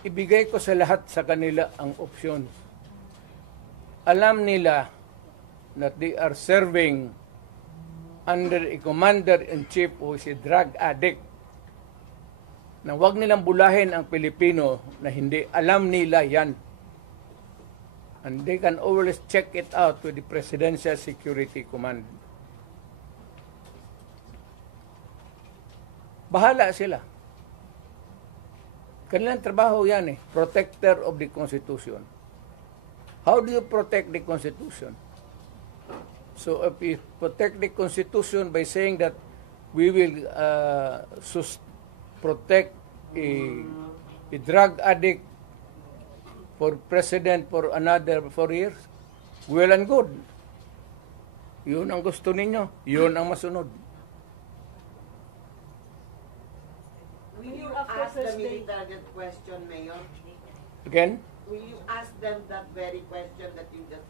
ibigay ko sa lahat sa kanila ang option. Alam nila that they are serving under a commander-in-chief who is a drug addict. Na wag nilang bulahin ang Pilipino na hindi alam nila yan. And they can always check it out with the Presidential Security Command. Bahala sila. Kanilang trabaho yan protector of the Constitution. How do you protect the Constitution? So if we protect the Constitution by saying that we will protect a drug addict for president for another 4 years, well and good. Yun ang gusto ninyo. Yun ang masunod. will you After ask the Thursday. military that question, Mayor? Again? Will you ask them that very question that you just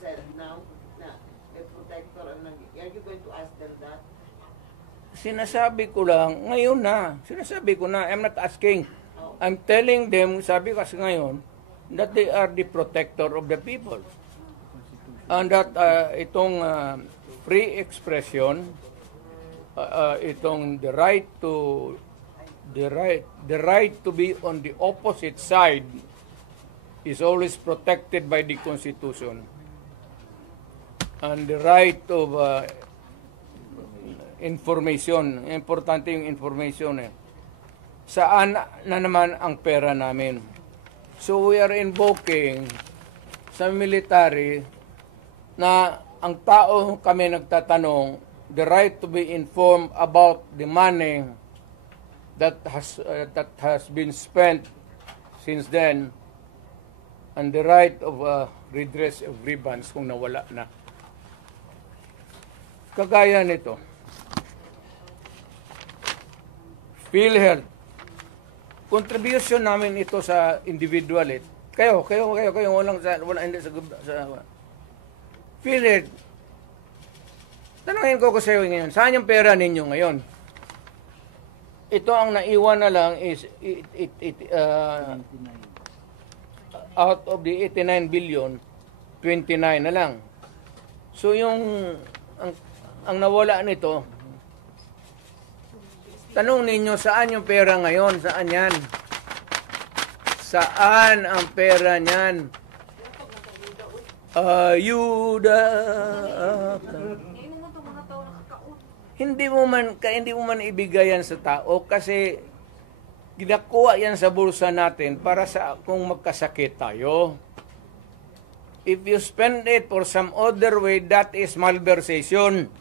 said now? Na, a protector, are you going to ask them that? Sinasabi ko lang, ngayon na. Sinasabi ko na, I'm not asking. I'm telling them, sabi kasi ngayon, that they are the protector of the people. And that itong free expression, itong the right to be on the opposite side is always protected by the Constitution. And the right of information, importante yung information Saan na naman ang pera namin? So we are invoking sa military na ang tao kami nagtatanong, the right to be informed about the money that has been spent since then, and the right of redress of grievance kung nawala na. Kagaya nito, PhilHealth, contribution namin ito sa individual. Kayo, wala hindi sa PhilHealth. Tanungin ko sa iyo ngayon, saan yung pera ninyo ngayon? Ito ang naiwan na lang is out of the 89 billion, 29 na lang. So yung ang nawala nito, tanong ninyo saan yung pera ngayon? Saan yan? Saan ang pera niyan? Ayuda. Hindi mo man ibigay yan sa tao kasi ginakuha yan sa bulsa natin para sa kung magkasakit tayo. If you spend it for some other way, that is malversation.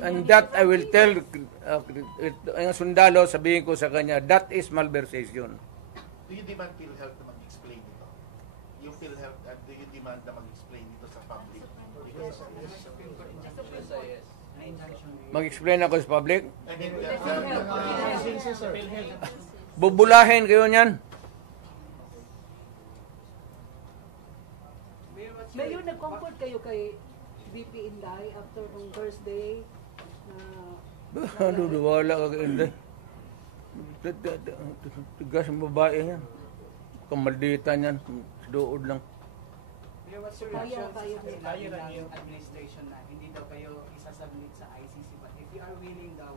And that I will tell ang sundalo, sabihin ko sa kanya, that is malversation. Do you demand PhilHealth na mag-explain ito? Yung PhilHealth, do you demand na mag-explain ito sa public? Mag-explain ako sa public? I mean, Bubulahin kayo niyan. Mayor, nag-comfort kayo kay VP Inday after nung Thursday Wala ka kayo. Tigas ang babae yan. Kamaldita niyan. Dood lang. Pero what's your reaction sa sinabi ng administration na hindi daw kayo isasubmit sa ICC, but if you are willing daw,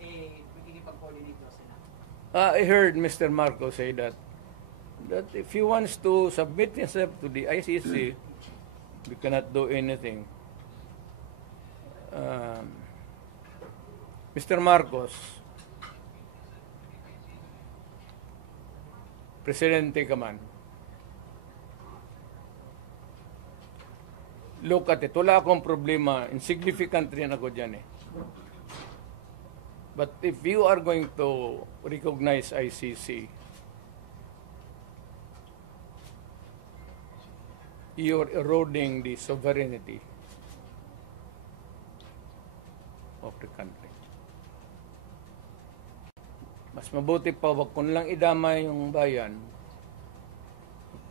makikipag-coordinate daw sila? I heard Mr. Marcos say that if he wants to submit himself to the ICC, we cannot do anything. Mr. Marcos, Presidente ka man, look at it, wala akong problema, insignificant rin ako dyan But if you are going to recognize ICC, you're eroding the sovereignty of the country. Mas mabuti pa, wag ko nalang idamay yung bayan.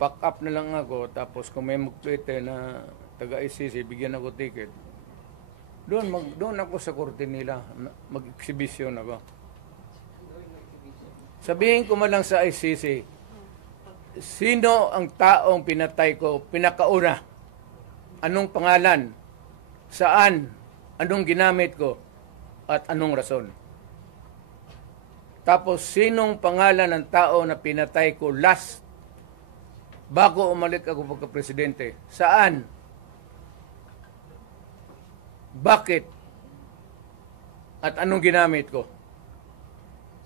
Pack up na lang ako, tapos kung may mag-tweet na taga-ICC, bigyan ako ticket. Doon ako sa korte nila, mag-exhibition ako. Sabihin ko man lang sa ICC, sino ang taong pinatay ko, pinakauna? Anong pangalan? Saan? Anong ginamit ko? At anong rason? Tapos, sinong pangalan ng tao na pinatay ko last bago umalik ako pagka-presidente? Saan? Bakit? At anong ginamit ko?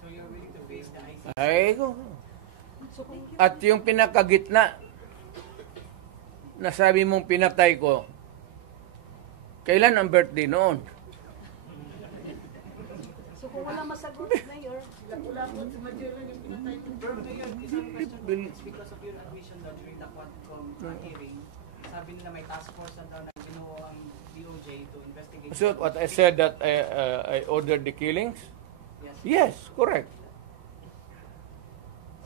So you're willing to face the ICC? Ay ko. At yung pinakagitna na sabi mong pinatay ko, kailan ang birthday noon? So kung wala masagot, Mayor, wala po si Major yung pinatay ko. Pero Mayor, isang question, it's because of your admission daw during the Quadcom hearing, sabi nila may task force na daw na binuo ang DOJ to investigate. So what I said that I ordered the killings? Yes, correct.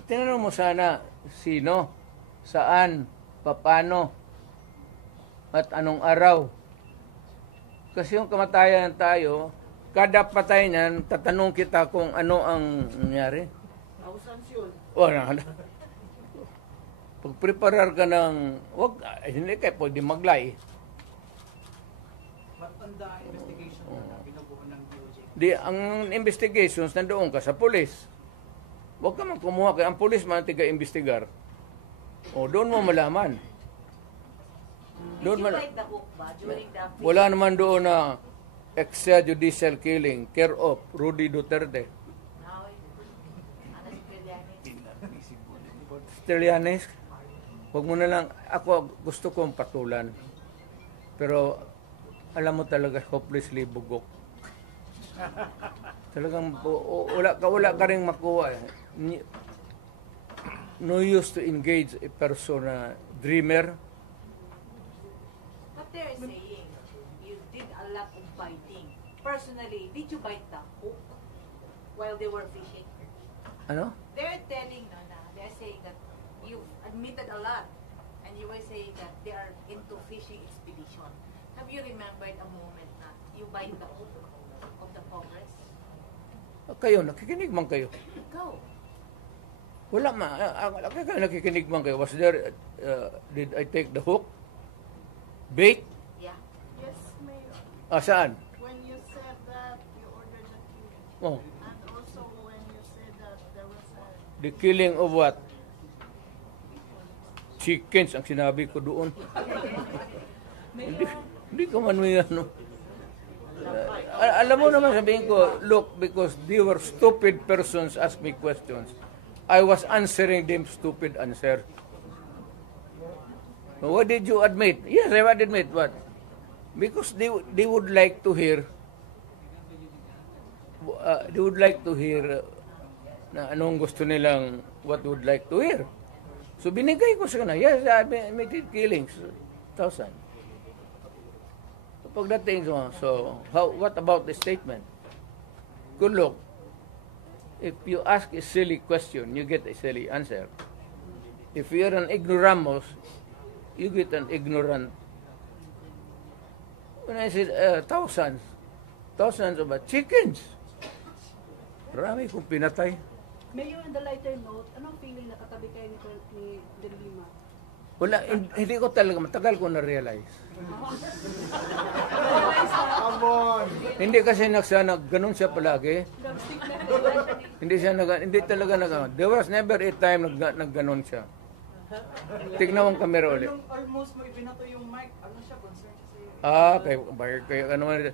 Tinanong mo sana sino, saan, paano, at anong araw. Kasi yung kamatayan tayo, kada patay niyan, tatanong kita kung ano ang nangyari. Thousands yun. Wala na. Pag-preparar ka ng, hindi kayo pwede maglay. But on the investigation na binubuo ng DOJ, Di, ang investigations, nandoon ka sa pulis. Huwag ka man kumuha kaya ang pulis man tiga-investigar. O, doon mo malaman. Did you bite the hook ba during the Wala naman doon na extrajudicial killing, care of Rudy Duterte. Now, Anas Trillanes. Trillanes, huwag mo na lang, ako gusto kong patulan. Pero, alam mo talaga, hopelessly bugok. Talagang, wala ka rin makuha. No use to engage a person na dreamer. But they're saying you did a lot of biting. Personally, did you bite the hook while they were fishing? Ano? They're telling they're saying that you admitted a lot, and you were saying that they are into fishing expedition. Have you remembered a moment na you bite the hook of the Congress? Kayo, nakikinig man kayo. Go. Wala kayo nakikinig man kayo. Was there, did I take the hook? Bait? Yeah. Yes, Mayor. Saan? When you said that you ordered the killing, Oh, and also when you said that there was a the killing of what? Chickens ang sinabi ko doon. Hindi ka man may ano. Alam mo naman sabihin ko, look, because they were stupid persons ask me questions. I was answering them stupid answer. What did you admit? Yes, I would admit what? Because they would like to hear na anong gusto nilang what would like to hear. So binigay ko sa kanila, yes, I admitted killings, 1,000. So pagdating so what about the statement? Good look. If you ask a silly question, you get a silly answer. If you're an ignoramus, you get an ignorant. When I said thousands of chickens, marami kong pinatay. Mayor, in the lighter note, anong feeling na katabi kayo ni De Lima? Wala, hindi ko talaga, matagal ko na-realize. Hindi kasi ganun siya palagi. Hindi talaga there was never a time nagganon siya. Tignan mo ang camera ulit. almost mo ibinato yung mic, ano siya, concern siya sa'yo. Kaya ano man.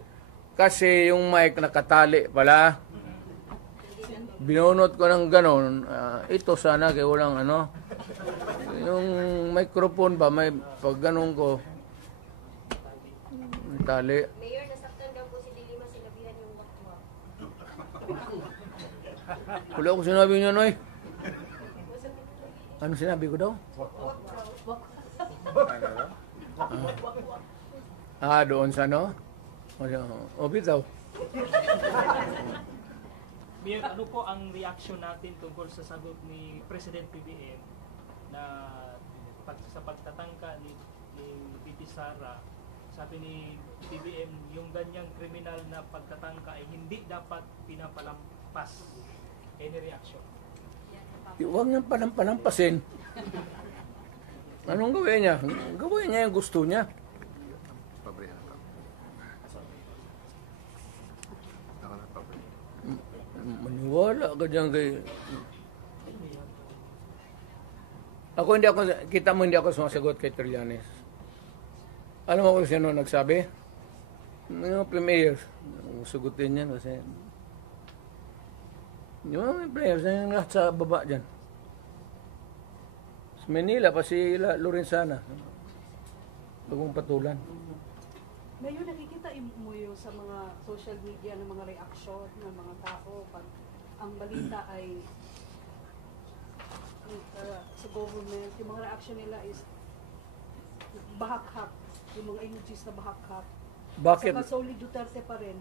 Kasi yung mic nakatali pala. Binunot ko ng ganon. Ito sana kaya walang ano. Yung microphone ba, may pag ganon ko. Tali. Mayor, nasaktan daw po si De Lima, sinabihan yung wakwak. Wala ko sinabi niya, Noy. Ano sinabi ko daw? Doon sa ano? O, bitaw. Mayor, ano po ang reaction natin tungkol sa sagot ni President PBM na sa pagtatangka ni VP Sara, sabi ni PBM, yung ganyang kriminal na pagtatangka ay hindi dapat pinapalampas. Any reaction? Huwag niyang palampasin. Anong gawin niya? Gawin niya yung gusto niya. Maniwala ka dyan kay... Hindi ako sumasagot kay Trillanes. Alam mo kung sino nagsabi? Mga premiers. Sugutin yan kasi... Yung mga players na yung lahat sa baba dyan. Sa Manila, pa si Lorenzana. Bagong patulan. Mayor, nakikita mo yung sa mga social media ng mga reaksyon ng mga tao pag ang balita ay sa government, yung mga reaction nila is bahakhap, yung mga emojis na bahakhap. Bakit? Saka solely Duterte pa rin.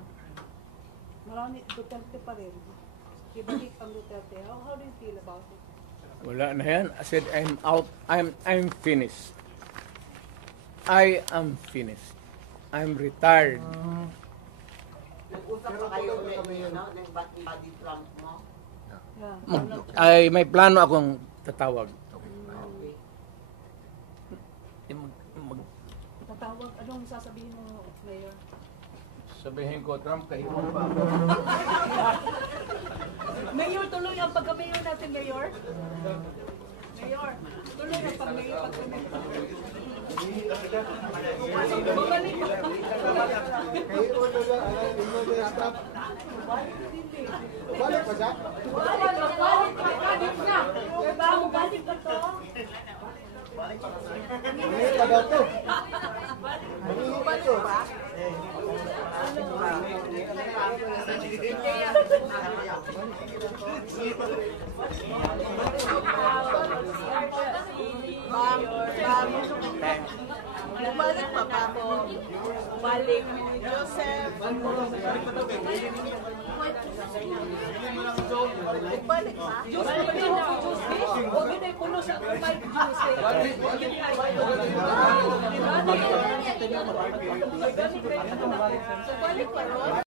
Marami Duterte pa rin. Ibalik ang Duterte. How do you feel about it? Wala na yan. I said, I'm out. I'm finished. I am finished. I'm retired. Nag-usap pa kayo ulit, no? Ng body Trump mo? Ay, may plano akong tatawag. Okay. Tatawag, anong sasabihin mo, Mayor? Sabihin ko, Trump, kahiwan pa ako. Mayor, tuloy ang pagka-mayor natin, Mayor. Mayor, tuloy ang pag-mayor. Babalik ba? Balik pa siya? Balik na. Bago balik ka to. Balik pa daw to. Balik pa to. Bumalik pa ba ako? Balik. Joseph. Bumalik pa? Huwag na puno sa Mike Jose. Balik pa ron?